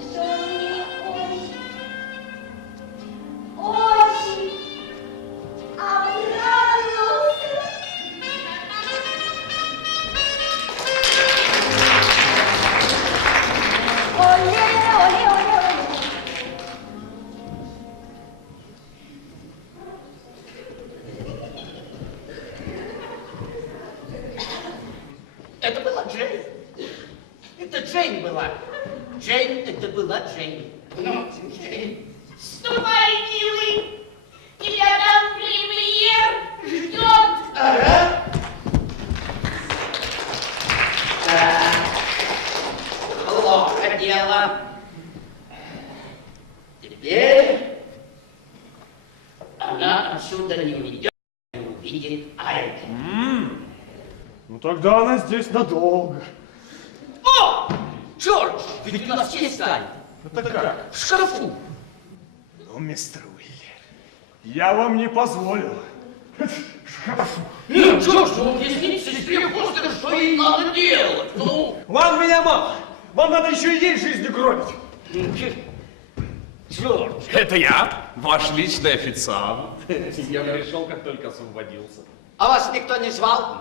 что он мне очень обрадовался. Это была Джейн. Это Джейн была. Джейн, это была Джейн. Ну, Джейн. Ступай, милый, тебя там премьер ждет. Ага. Да. Плохо дело. Теперь она отсюда не уйдет, не увидит Айве. Ну тогда она здесь надолго. О! Джордж, ведь у нас есть Айве. Это как? В шкафу. Ну, мистер Уильям, я вам не позволил. Нет, Джордж, ну объясните сестре Фостер, что ей надо делать. Ну. Вам меня мало. Вам надо еще и ей жизнью гробить. Джордж. Это я, ваш личный официант. Я пришел, как только освободился. А вас никто не звал?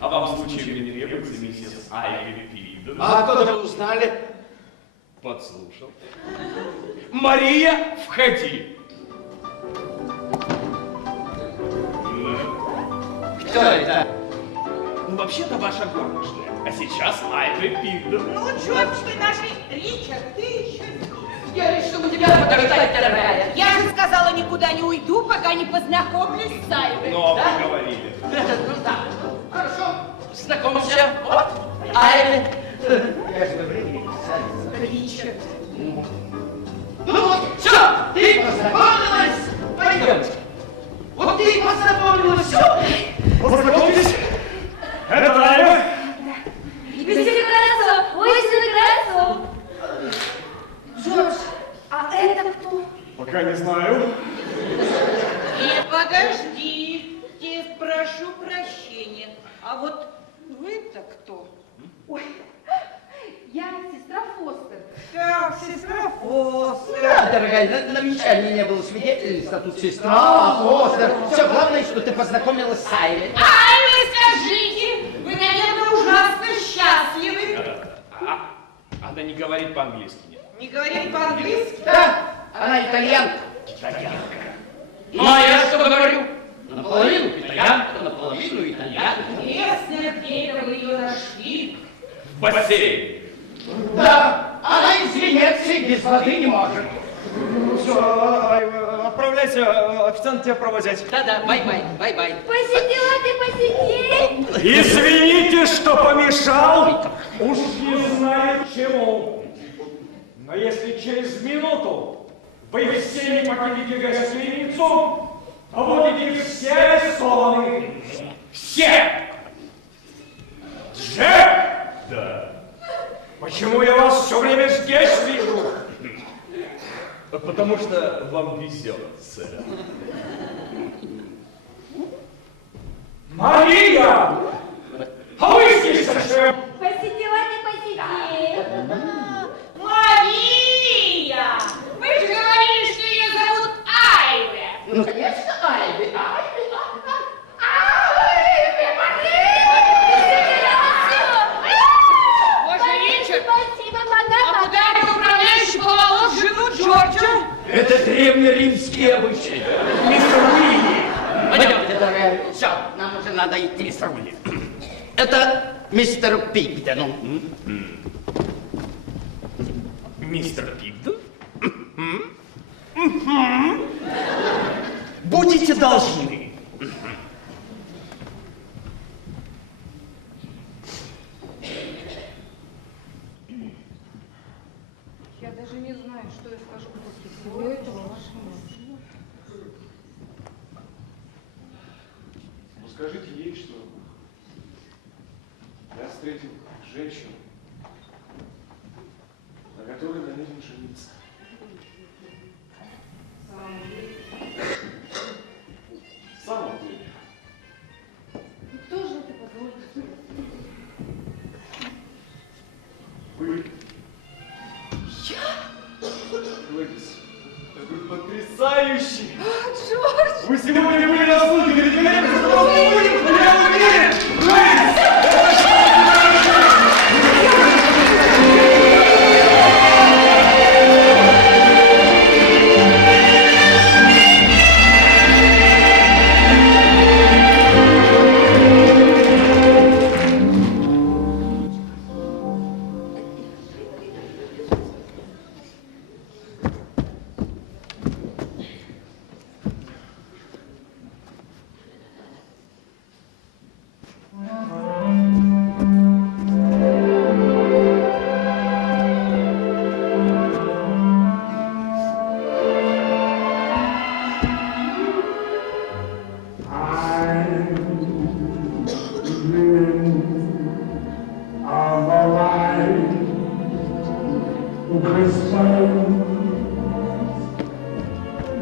А вам случайно не требуется миссис Айви Пиден? А откуда вы узнали? Подслушал. Мария, входи. Кто это? Ну, вообще-то ваша горничная. А сейчас Айви Пиден. Ну, Джордж, ты наш Ричард, ты еще... Я решил у тебя подождать, дорогая. Я же сказала, никуда не уйду, пока не познакомлюсь с Айвой. Но Да? вы говорили. Ну да. Хорошо. Знакомься. Вот. Айве. Я же говорю, Ричард. ну вот, все, ты познакомилась. Пойдем. Вот ты познакомилась, все. Познакомьтесь. Это Айва. Веселье красо, очень красо. Джордж, а это кто? Пока не знаю. И подождите, прошу прощения. А вот вы-то кто? Ой, я сестра Фостер. Так, сестра Фостер. Да, дорогая, на венчании не было свидетельств, а тут сестра, Фостер. Все, главное, что ты познакомилась с Айве. Ай, вы скажите, вы, наверное, ужасно счастливы. Она не говорит по-английски. Не говорит по-английски? Да, она итальянка. Ну, а я что говорю? Наполовину итальянка, наполовину итальянка. Интересно, где это вы ее нашли? В бассейне. Да, она из Венеции без воды не может. Все, отправляйся, официант тебя проводить. Да-да, бай-бай, бай-бай. Посидела ты, посиди. Извините, что помешал. Уж не знаю чему. Но если через минуту вы все не покинете гостиницу, то будете все арестованы. Все! Джек! Да. Почему я вас все время здесь вижу? Потому что вам везет, сэр. Мария! А вы здесь зачем? Посидела ты, посиди. Это древнеримские обычаи. Мистер Уилли! Пойдемте, дорогая. Все, нам уже надо идти. Мистер Уилли. Это мистер Пигден. Мистер Пигден? Будете должны. Я даже не знаю, что я скажу после всего этого вашему. Ну скажите ей, что я встретил женщину, на которой намерен жениться. В самом деле. И кто же это позволит? Вы. Глэдис, это потрясающе! Джордж! Вы сегодня были на службе, великолепно, что мы будем, но я уверен! Глэдис!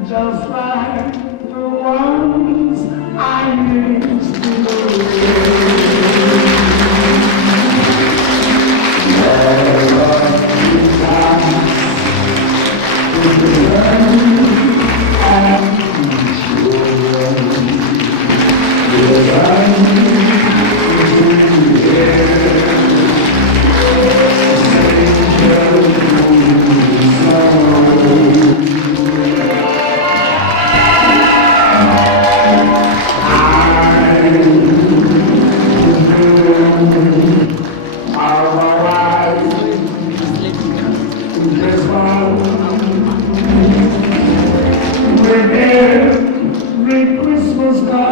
Just like the ones I used to Christmas card.